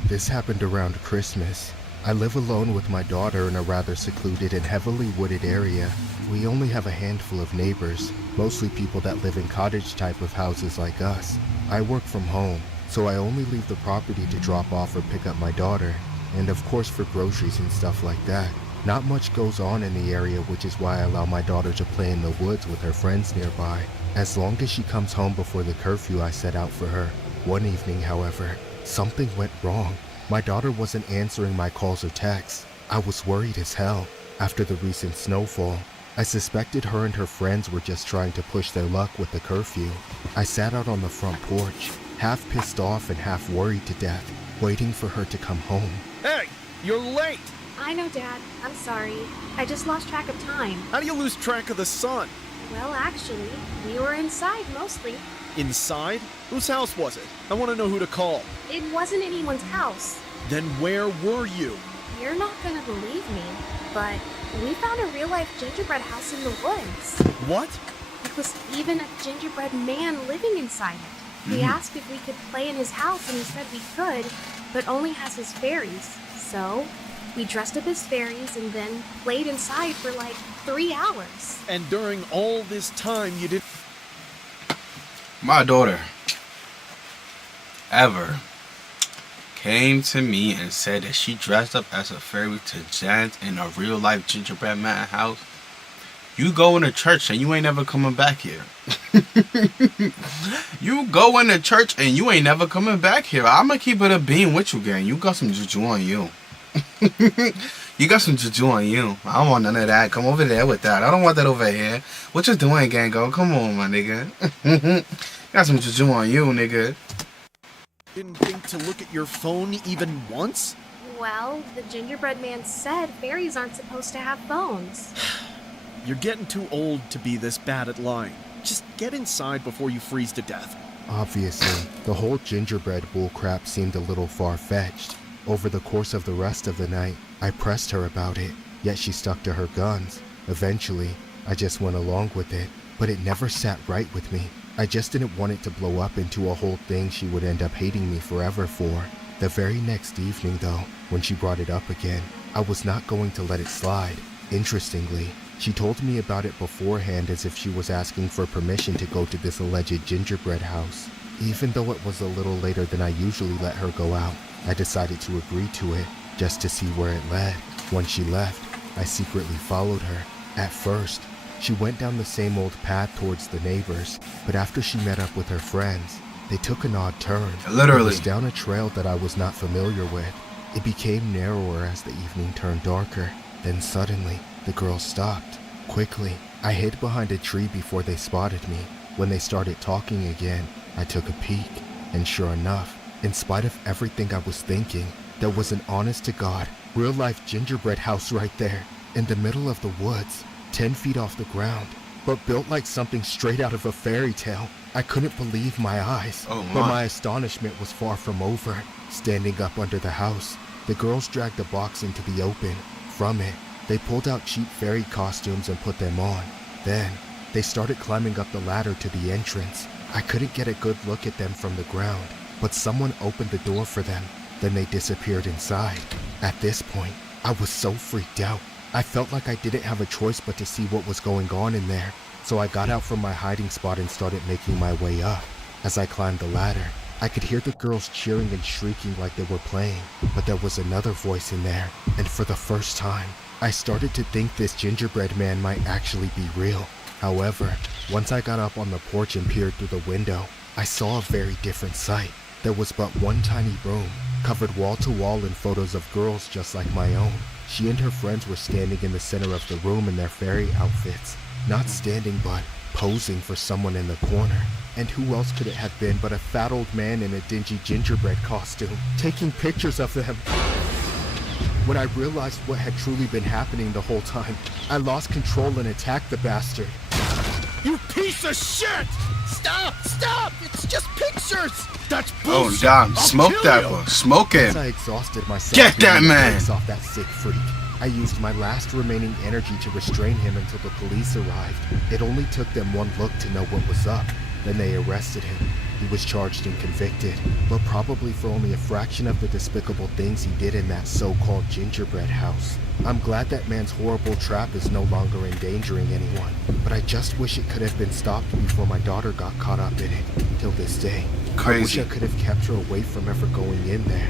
This happened around Christmas. I live alone with my daughter in a rather secluded and heavily wooded area. We only have a handful of neighbors, mostly people that live in cottage type of houses like us. I work from home, so I only leave the property to drop off or pick up my daughter, and of course for groceries and stuff like that. Not much goes on in the area, which is why I allow my daughter to play in the woods with her friends nearby. As long as she comes home before the curfew I set out for her. One evening, however, something went wrong. My daughter wasn't answering my calls or texts. I was worried as hell. After the recent snowfall, I suspected her and her friends were just trying to push their luck with the curfew. I sat out on the front porch, half pissed off and half worried to death, waiting for her to come home. Hey, you're late! I know, Dad. I'm sorry. I just lost track of time. How do you lose track of the sun? Well, actually, we were inside mostly. Inside? Whose house was it? I want to know who to call. It wasn't anyone's house. Then where were you? You're not gonna believe me, but we found a real-life gingerbread house in the woods. What? It was even a gingerbread man living inside it. We asked if we could play in his house, and he said we could, but only has his fairies. So, we dressed up as fairies and then played inside for like 3 hours. And during all this time, you didn't... My daughter ever came to me and said that she dressed up as a fairy to dance in a real life gingerbread man house. You going to church and you ain't never coming back here. You going to church and you ain't never coming back here. I'ma keep it a beam with you, gang. You got some juju on you. You got some juju on you. I don't want none of that. Come over there with that. I don't want that over here. What you doing, Gango? Come on, my nigga. Got some juju on you, nigga. Didn't think to look at your phone even once? Well, the gingerbread man said fairies aren't supposed to have phones. You're getting too old to be this bad at lying. Just get inside before you freeze to death. Obviously, the whole gingerbread bullcrap seemed a little far-fetched. Over the course of the rest of the night, I pressed her about it, yet she stuck to her guns. Eventually, I just went along with it, but it never sat right with me. I just didn't want it to blow up into a whole thing she would end up hating me forever for. The very next evening, though, when she brought it up again, I was not going to let it slide. Interestingly, she told me about it beforehand as if she was asking for permission to go to this alleged gingerbread house. Even though it was a little later than I usually let her go out, I decided to agree to it, just to see where it led. When she left, I secretly followed her. At first, she went down the same old path towards the neighbors, but after she met up with her friends, they took an odd turn. Literally. It was down a trail that I was not familiar with. It became narrower as the evening turned darker. Then suddenly, the girls stopped. Quickly, I hid behind a tree before they spotted me. When they started talking again, I took a peek, and sure enough, in spite of everything I was thinking, there was an honest-to-God, real-life gingerbread house right there, in the middle of the woods, 10 feet off the ground, but built like something straight out of a fairy tale. I couldn't believe my eyes, but my astonishment was far from over. Standing up under the house, the girls dragged the box into the open. From it, they pulled out cheap fairy costumes and put them on. Then, they started climbing up the ladder to the entrance. I couldn't get a good look at them from the ground, but someone opened the door for them. Then they disappeared inside. At this point, I was so freaked out. I felt like I didn't have a choice but to see what was going on in there. So I got out from my hiding spot and started making my way up. As I climbed the ladder, I could hear the girls cheering and shrieking like they were playing, but there was another voice in there, and for the first time, I started to think this gingerbread man might actually be real. However, once I got up on the porch and peered through the window, I saw a very different sight. There was but one tiny room, covered wall to wall in photos of girls just like my own. She and her friends were standing in the center of the room in their fairy outfits. Not standing, but posing for someone in the corner. And who else could it have been but a fat old man in a dingy gingerbread costume, taking pictures of them. When I realized what had truly been happening the whole time, I lost control and attacked the bastard. You piece of shit! Stop! Stop! It's just pictures! That's Oh, bullshit! damn. I'll Smoke kill that you. one. Smoke him. Once I exhausted myself, Get that beating the man! brakes off that sick freak, I used my last remaining energy to restrain him until the police arrived. It only took them one look to know what was up. Then they arrested him. He was charged and convicted, but probably for only a fraction of the despicable things he did in that so-called gingerbread house. I'm glad that man's horrible trap is no longer endangering anyone, but I just wish it could have been stopped before my daughter got caught up in it. Till this day, I wish I could have kept her away from ever going in there.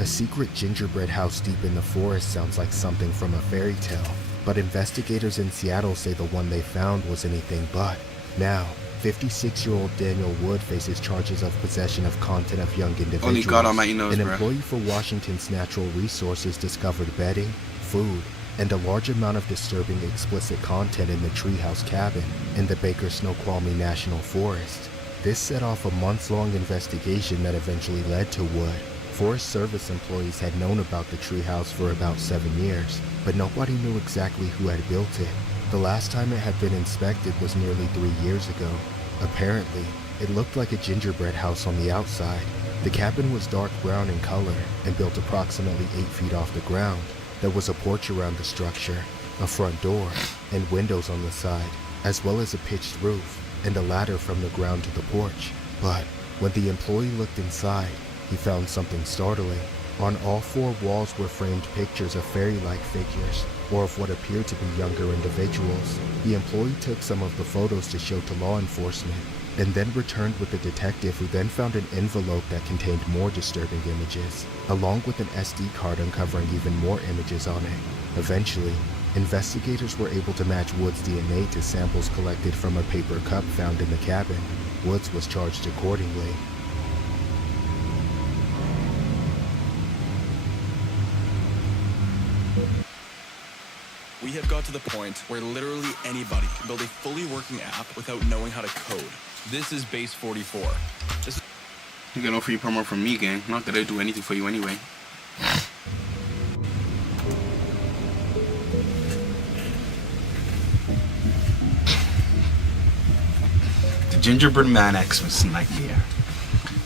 A secret gingerbread house deep in the forest sounds like something from a fairy tale, but investigators in Seattle say the one they found was anything but. Now, 56-year-old Daniel Wood faces charges of possession of content of young individuals. Only God Almighty knows, An bruh. employee for Washington's Natural Resources discovered bedding, food, and a large amount of disturbing explicit content in the treehouse cabin in the Baker Snoqualmie National Forest. This set off a months-long investigation that eventually led to Wood. Forest Service employees had known about the treehouse for about 7 years, but nobody knew exactly who had built it. The last time it had been inspected was nearly 3 years ago. Apparently, it looked like a gingerbread house on the outside. The cabin was dark brown in color and built approximately 8 feet off the ground. There was a porch around the structure, a front door, and windows on the side, as well as a pitched roof and a ladder from the ground to the porch. But when the employee looked inside, he found something startling. On all 4 walls were framed pictures of fairy-like figures, or of what appeared to be younger individuals. The employee took some of the photos to show to law enforcement, and then returned with the detective, who then found an envelope that contained more disturbing images, along with an SD card uncovering even more images on it. Eventually, Investigators were able to match Wood's DNA to samples collected from a paper cup found in the cabin. Woods was charged accordingly. We have got to the point where literally anybody can build a fully working app without knowing how to code. This is Base 44. You get no free promo from me, gang. Not that I do anything for you anyway. The Gingerbread Man Xmas Nightmare.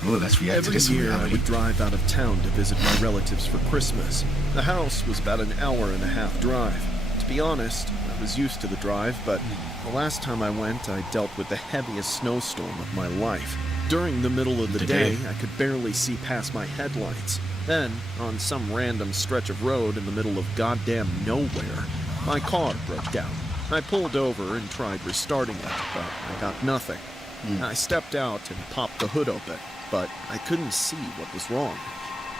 Oh, let's react to Every this year I reality. would drive out of town to visit my relatives for Christmas. The house was about an hour and a half drive. To be honest, I was used to the drive, but the last time I went, I dealt with the heaviest snowstorm of my life. During the middle of the day, I could barely see past my headlights. Then, on some random stretch of road in the middle of goddamn nowhere, my car broke down. I pulled over and tried restarting it, but I got nothing. I stepped out and popped the hood open, but I couldn't see what was wrong.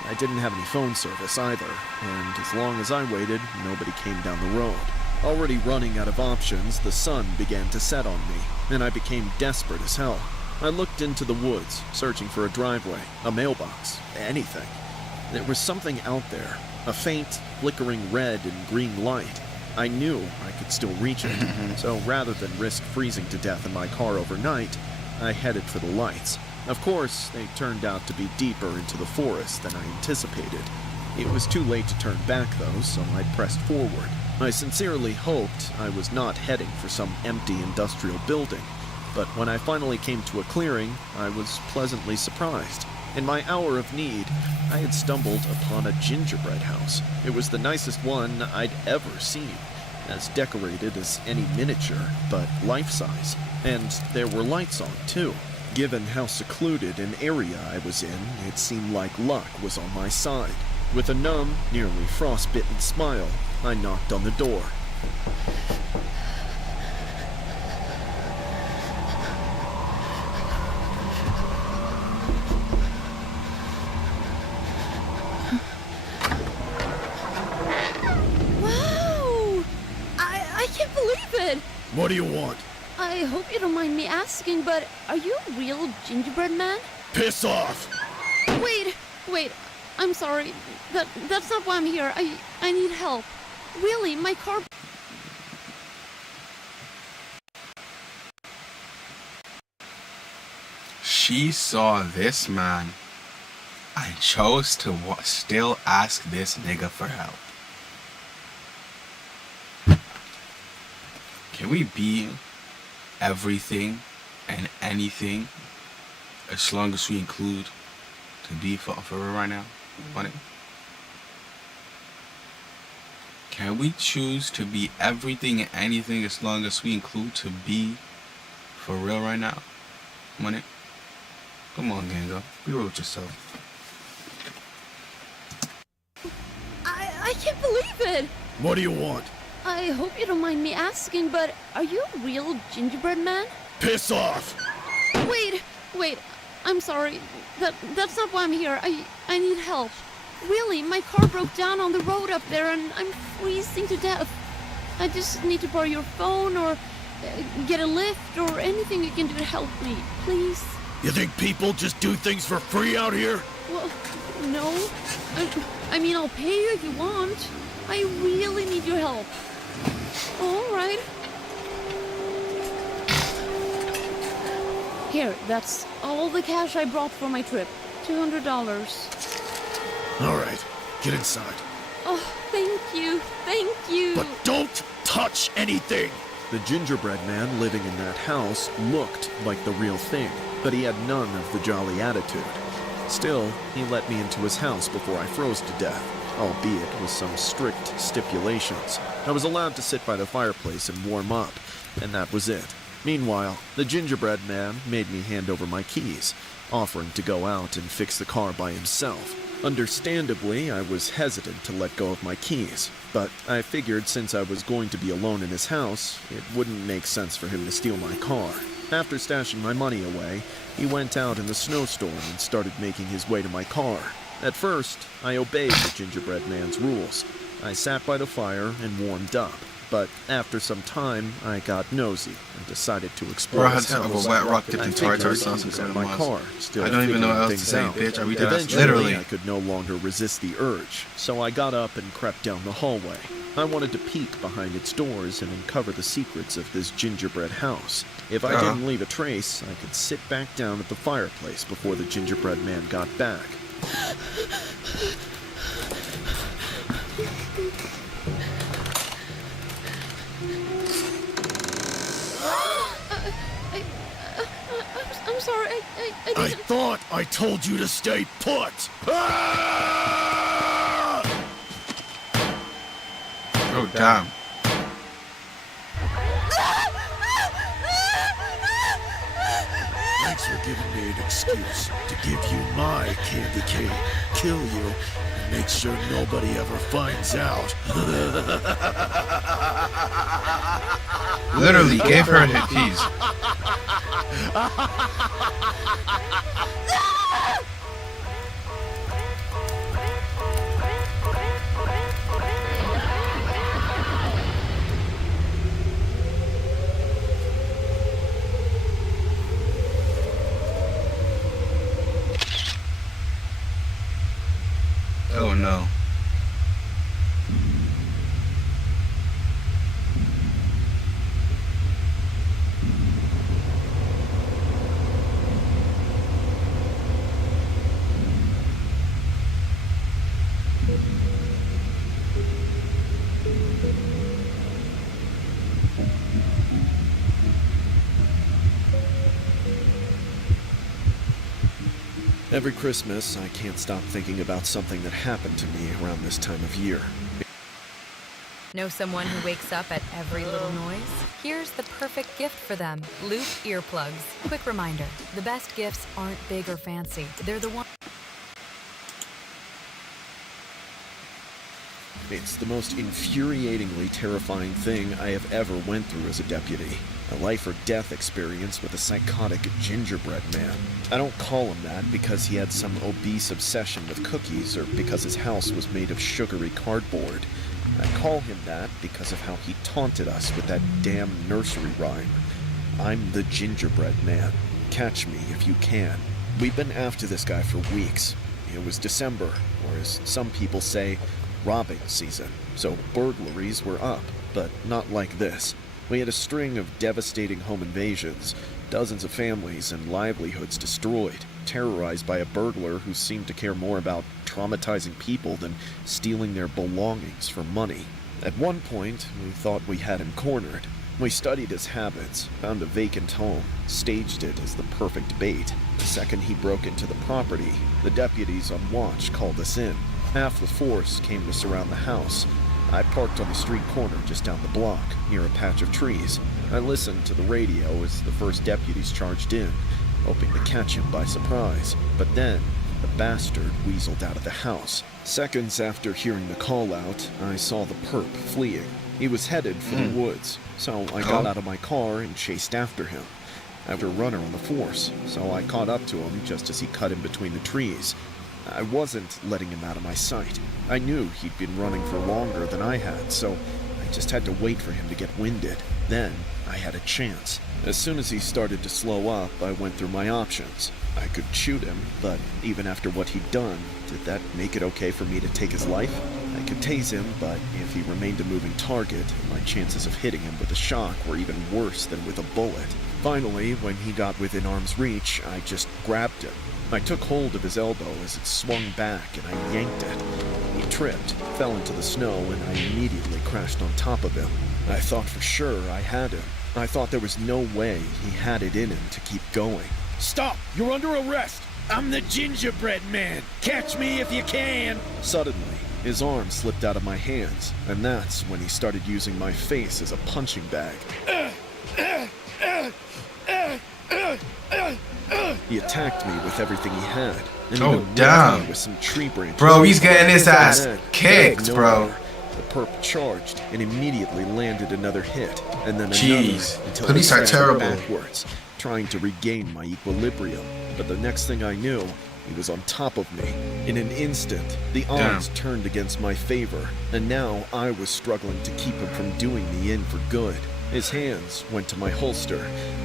I didn't have any phone service either, and as long as I waited, nobody came down the road. Already running out of options, the sun began to set on me, and I became desperate as hell. I looked into the woods, searching for a driveway, a mailbox, anything. There was something out there, a faint, flickering red and green light. I knew I could still reach it, so rather than risk freezing to death in my car overnight, I headed for the lights. Of course, they turned out to be deeper into the forest than I anticipated. It was too late to turn back, though, so I pressed forward. I sincerely hoped I was not heading for some empty industrial building, but when I finally came to a clearing, I was pleasantly surprised. In my hour of need, I had stumbled upon a gingerbread house. It was the nicest one I'd ever seen, as decorated as any miniature, but life-size. And there were lights on, too. Given how secluded an area I was in, it seemed like luck was on my side. With a numb, nearly frostbitten smile, I knocked on the door. Wow! I can't believe it! What do you want? I hope you don't mind me asking, but are you a real gingerbread man? Piss off! Wait, I'm sorry. That's not why I'm here. I need help. Really, my car... She saw this man and chose to still ask this nigga for help. Can we be everything and anything as long as we include to be for real right now? Want it? Can we choose to be everything and anything as long as we include to be for real right now? Want it? Come on, Gango. Be real with yourself. I can't believe it! What do you want? I hope you don't mind me asking, but are you a real gingerbread man? Piss off! Wait, I'm sorry. That's not why I'm here. I need help. Really, my car broke down on the road up there and I'm freezing to death. I just need to borrow your phone or get a lift or anything you can do to help me, please. You think people just do things for free out here? Well, no. I mean, I'll pay you if you want. I really need your help. All right. Here, that's all the cash I brought for my trip. $200. All right, get inside. Oh, thank you. But don't touch anything! The gingerbread man living in that house looked like the real thing, but he had none of the jolly attitude. Still, he let me into his house before I froze to death, albeit with some strict stipulations. I was allowed to sit by the fireplace and warm up, and that was it. Meanwhile, the gingerbread man made me hand over my keys, offering to go out and fix the car by himself. Understandably, I was hesitant to let go of my keys, but I figured since I was going to be alone in his house, it wouldn't make sense for him to steal my car. After stashing my money away, he went out in the snowstorm and started making his way to my car. At first, I obeyed the gingerbread man's rules. I sat by the fire and warmed up. but after some time, I got nosy and decided to explore Bro, his I have a house. wet rock dipped I in figured tartar he sauce was and at my cinnamon car, sauce. still I don't even know what else to figuring say, things bitch. out. Are we dead ass? Eventually, Literally. I could no longer resist the urge, so I got up and crept down the hallway. I wanted to peek behind its doors and uncover the secrets of this gingerbread house. If I didn't leave a trace, I could sit back down at the fireplace before the gingerbread man got back. I'm sorry. I I didn't. thought I told you to stay put! Oh, damn. Thanks for giving me an excuse to give you my candy cane, kill you, and make sure nobody ever finds out. Literally gave her her keys. Oh no. Every Christmas, I can't stop thinking about something that happened to me around this time of year. Know someone who wakes up at every little noise? Here's the perfect gift for them. Loop earplugs. Quick reminder, the best gifts aren't big or fancy. They're the ones... It's the most infuriatingly terrifying thing I have ever went through as a deputy. A life or death experience with a psychotic gingerbread man. I don't call him that because he had some obese obsession with cookies or because his house was made of sugary cardboard. I call him that because of how he taunted us with that damn nursery rhyme. I'm the gingerbread man. Catch me if you can. We've been after this guy for weeks. It was December, or as some people say, robbing season. So burglaries were up, but not like this. We had a string of devastating home invasions, dozens of families and livelihoods destroyed, terrorized by a burglar who seemed to care more about traumatizing people than stealing their belongings for money. At one point, we thought we had him cornered. We studied his habits, found a vacant home, staged it as the perfect bait. The second he broke into the property, the deputies on watch called us in. Half the force came to surround the house. I parked on the street corner just down the block, near a patch of trees. I listened to the radio as the first deputies charged in, hoping to catch him by surprise. But then, the bastard weaseled out of the house. Seconds after hearing the call out, I saw the perp fleeing. He was headed for the woods, so I got out of my car and chased after him. I was a runner on the force, so I caught up to him just as he cut in between the trees. I wasn't letting him out of my sight. I knew he'd been running for longer than I had, so I just had to wait for him to get winded. Then, I had a chance. As soon as he started to slow up, I went through my options. I could shoot him, but even after what he'd done, did that make it okay for me to take his life? I could tase him, but if he remained a moving target, my chances of hitting him with a shock were even worse than with a bullet. Finally, when he got within arm's reach, I just grabbed him. I took hold of his elbow as it swung back and I yanked it. He tripped, fell into the snow, and I immediately crashed on top of him. I thought for sure I had him. I thought there was no way he had it in him to keep going. Stop! You're under arrest! I'm the gingerbread man! Catch me if you can! Suddenly, his arm slipped out of my hands, and that's when he started using my face as a punching bag. He attacked me with everything he had. And Oh, even damn. me with some tree branches. Bro, he's getting his And ass then, kicked, out of bro. nowhere, The perp charged and immediately landed another hit, and then Jeez. another until Police I are fell terrible. backwards, trying to regain my equilibrium. But the next thing I knew, He was on top of me. In an instant, the odds turned against my favor, and now I was struggling to keep him from doing me in for good. His hands went to my holster.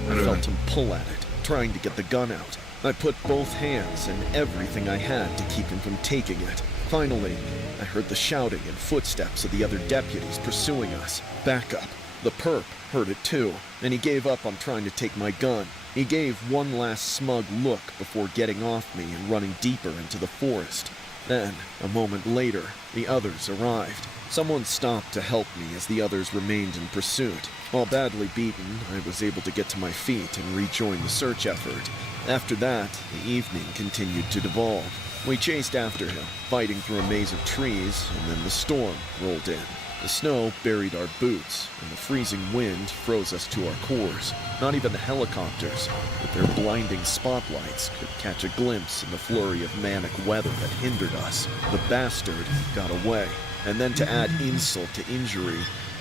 I felt him pull at it, trying to get the gun out. I put both hands and everything I had to keep him from taking it. Finally, I heard the shouting and footsteps of the other deputies pursuing us. Backup. The perp heard it too, and he gave up on trying to take my gun. He gave one last smug look before getting off me and running deeper into the forest. Then, a moment later, the others arrived. Someone stopped to help me as the others remained in pursuit. While badly beaten, I was able to get to my feet and rejoin the search effort. After that, the evening continued to devolve. We chased after him, fighting through a maze of trees, and then the storm rolled in. The snow buried our boots, and the freezing wind froze us to our cores. Not even the helicopters, with their blinding spotlights, could catch a glimpse in the flurry of manic weather that hindered us. The bastard got away, and then to add insult to injury,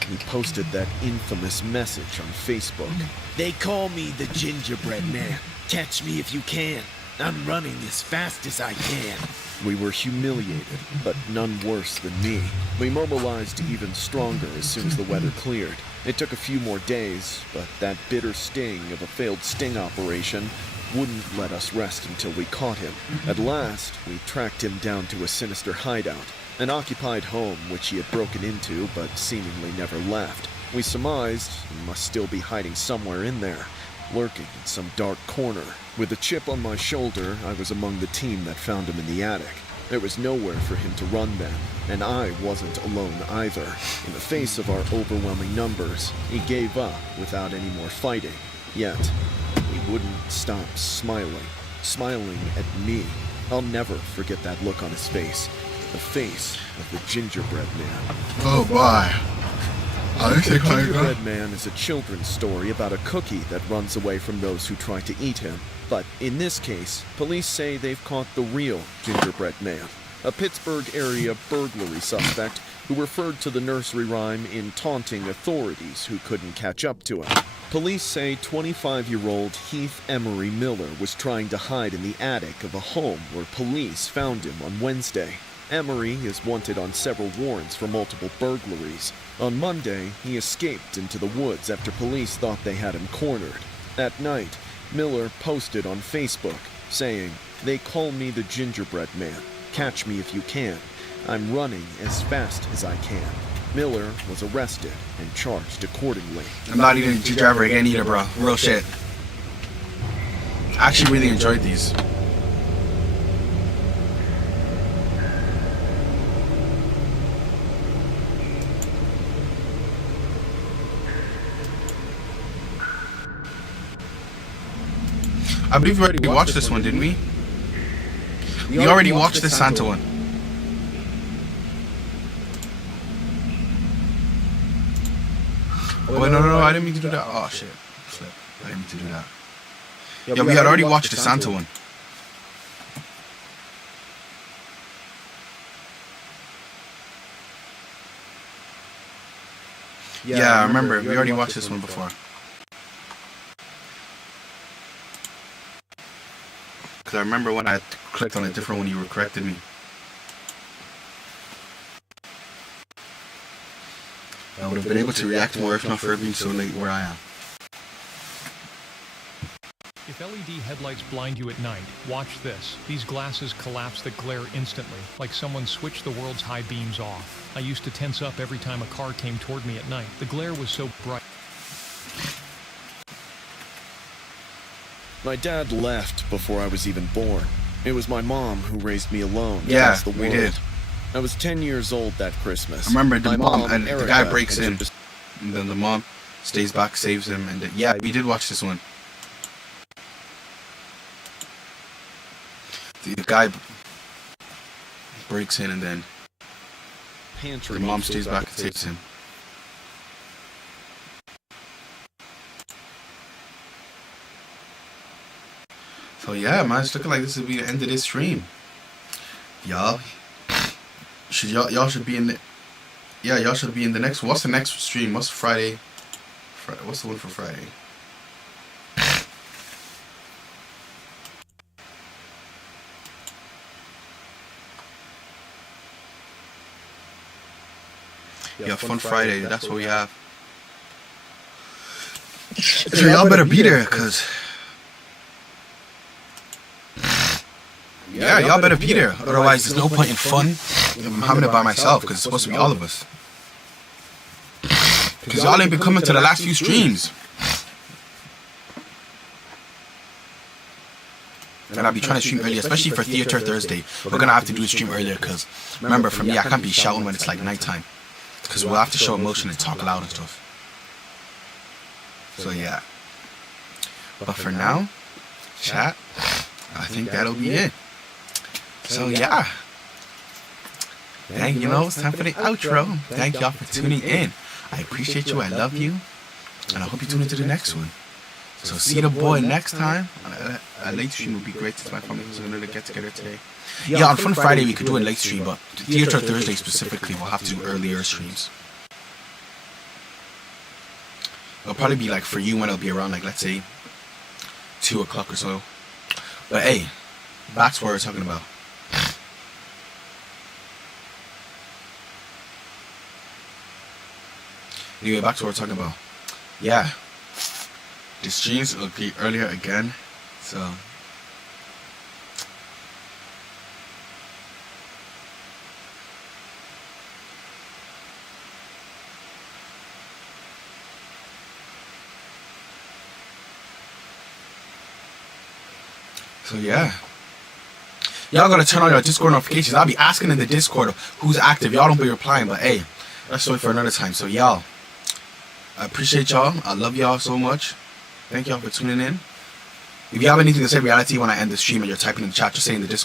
he posted that infamous message on Facebook. They call me the Gingerbread Man. Catch me if you can. I'm running as fast as I can. We were humiliated, but none worse than me. We mobilized even stronger as soon as the weather cleared. It took a few more days, but that bitter sting of a failed sting operation wouldn't let us rest until we caught him. At last, we tracked him down to a sinister hideout, an occupied home which he had broken into but seemingly never left. We surmised he must still be hiding somewhere in there, lurking in some dark corner. With a chip on my shoulder, I was among the team that found him in the attic. There was nowhere for him to run then, and I wasn't alone either. In the face of our overwhelming numbers, he gave up without any more fighting. Yet, he wouldn't stop smiling at me. I'll never forget that look on his face. The face of the Gingerbread Man. Oh boy. The Gingerbread Man is a children's story about a cookie that runs away from those who try to eat him. But in this case, police say they've caught the real Gingerbread Man, a Pittsburgh area burglary suspect who referred to the nursery rhyme in taunting authorities who couldn't catch up to him. Police say 25-year-old Heath Emery Miller was trying to hide in the attic of a home where police found him on Wednesday. Emery is wanted on several warrants for multiple burglaries. On Monday, he escaped into the woods after police thought they had him cornered. That night, Miller posted on Facebook, saying, "They call me the Gingerbread Man. Catch me if you can. I'm running as fast as I can." Miller was arrested and charged accordingly. I'm not eating a gingerbread again either, bro. Real shit. I actually really enjoyed these. I believe we already watched this one, didn't we? We already watched the Santa one. Oh, wait, no, I didn't mean to do that. Oh, shit. Flip. I didn't mean to do that. Yeah, we had already watched the Santa one. Yeah, I remember. We already watched this one before. Because I remember when I clicked on a different one, you corrected me. I would have been able to react more if not for being so late where I am. If LED headlights blind you at night, watch this. These glasses collapse the glare instantly, like someone switched the world's high beams off. I used to tense up every time a car came toward me at night. The glare was so bright. My dad left before I was even born. It was my mom who raised me alone. Yeah, the world. we did. I was 10 years old that Christmas. I remember the my mom and Erica, the guy breaks in, and then the mom stays back, saves him, and yeah, we did watch this one. The guy breaks in, and then the mom stays back and saves him. So yeah, man, it's looking like this will be the end of this stream. Y'all should be in the y'all should be in the next. What's the next stream? What's Friday? What's the one for Friday? Yeah, Fun Friday. That's what we have. So y'all better be there, cause yeah, y'all better be there. Otherwise, there's no point in fun if I'm having it by myself, cause it's supposed to be all of us. Cause y'all ain't been coming to the last few streams. And I'll be trying to stream earlier, especially for Theater Thursday. We're gonna have to do a stream earlier, cause remember, for me, I can't be shouting when it's like nighttime, cause we'll have to show emotion and talk loud and stuff. So yeah. But for now, chat, I think that'll be it. So yeah. Thank you know, it's time for the outro. Thank y'all for tuning in. I appreciate you, I love you, and I hope you tune into the next one. So see the boy next time. A late stream would be great since my family was going to get together today. Yeah, on Fun Friday we could do a late stream, but Theater Thursday specifically we'll have to do earlier streams. It'll probably be like for you when it'll be around like, let's say 2 o'clock or so. But hey, back to what we're talking about. Anyway, back to what we're talking about. Yeah. The streams will be earlier again. So yeah. Y'all gotta turn on your Discord notifications. I'll be asking in the Discord who's active. Y'all don't be replying, but hey, that's wait for another time. So y'all, I appreciate y'all. I love y'all so much. Thank y'all for tuning in. If you have anything to say reality when I end the stream and you're typing in the chat, just say in the Discord.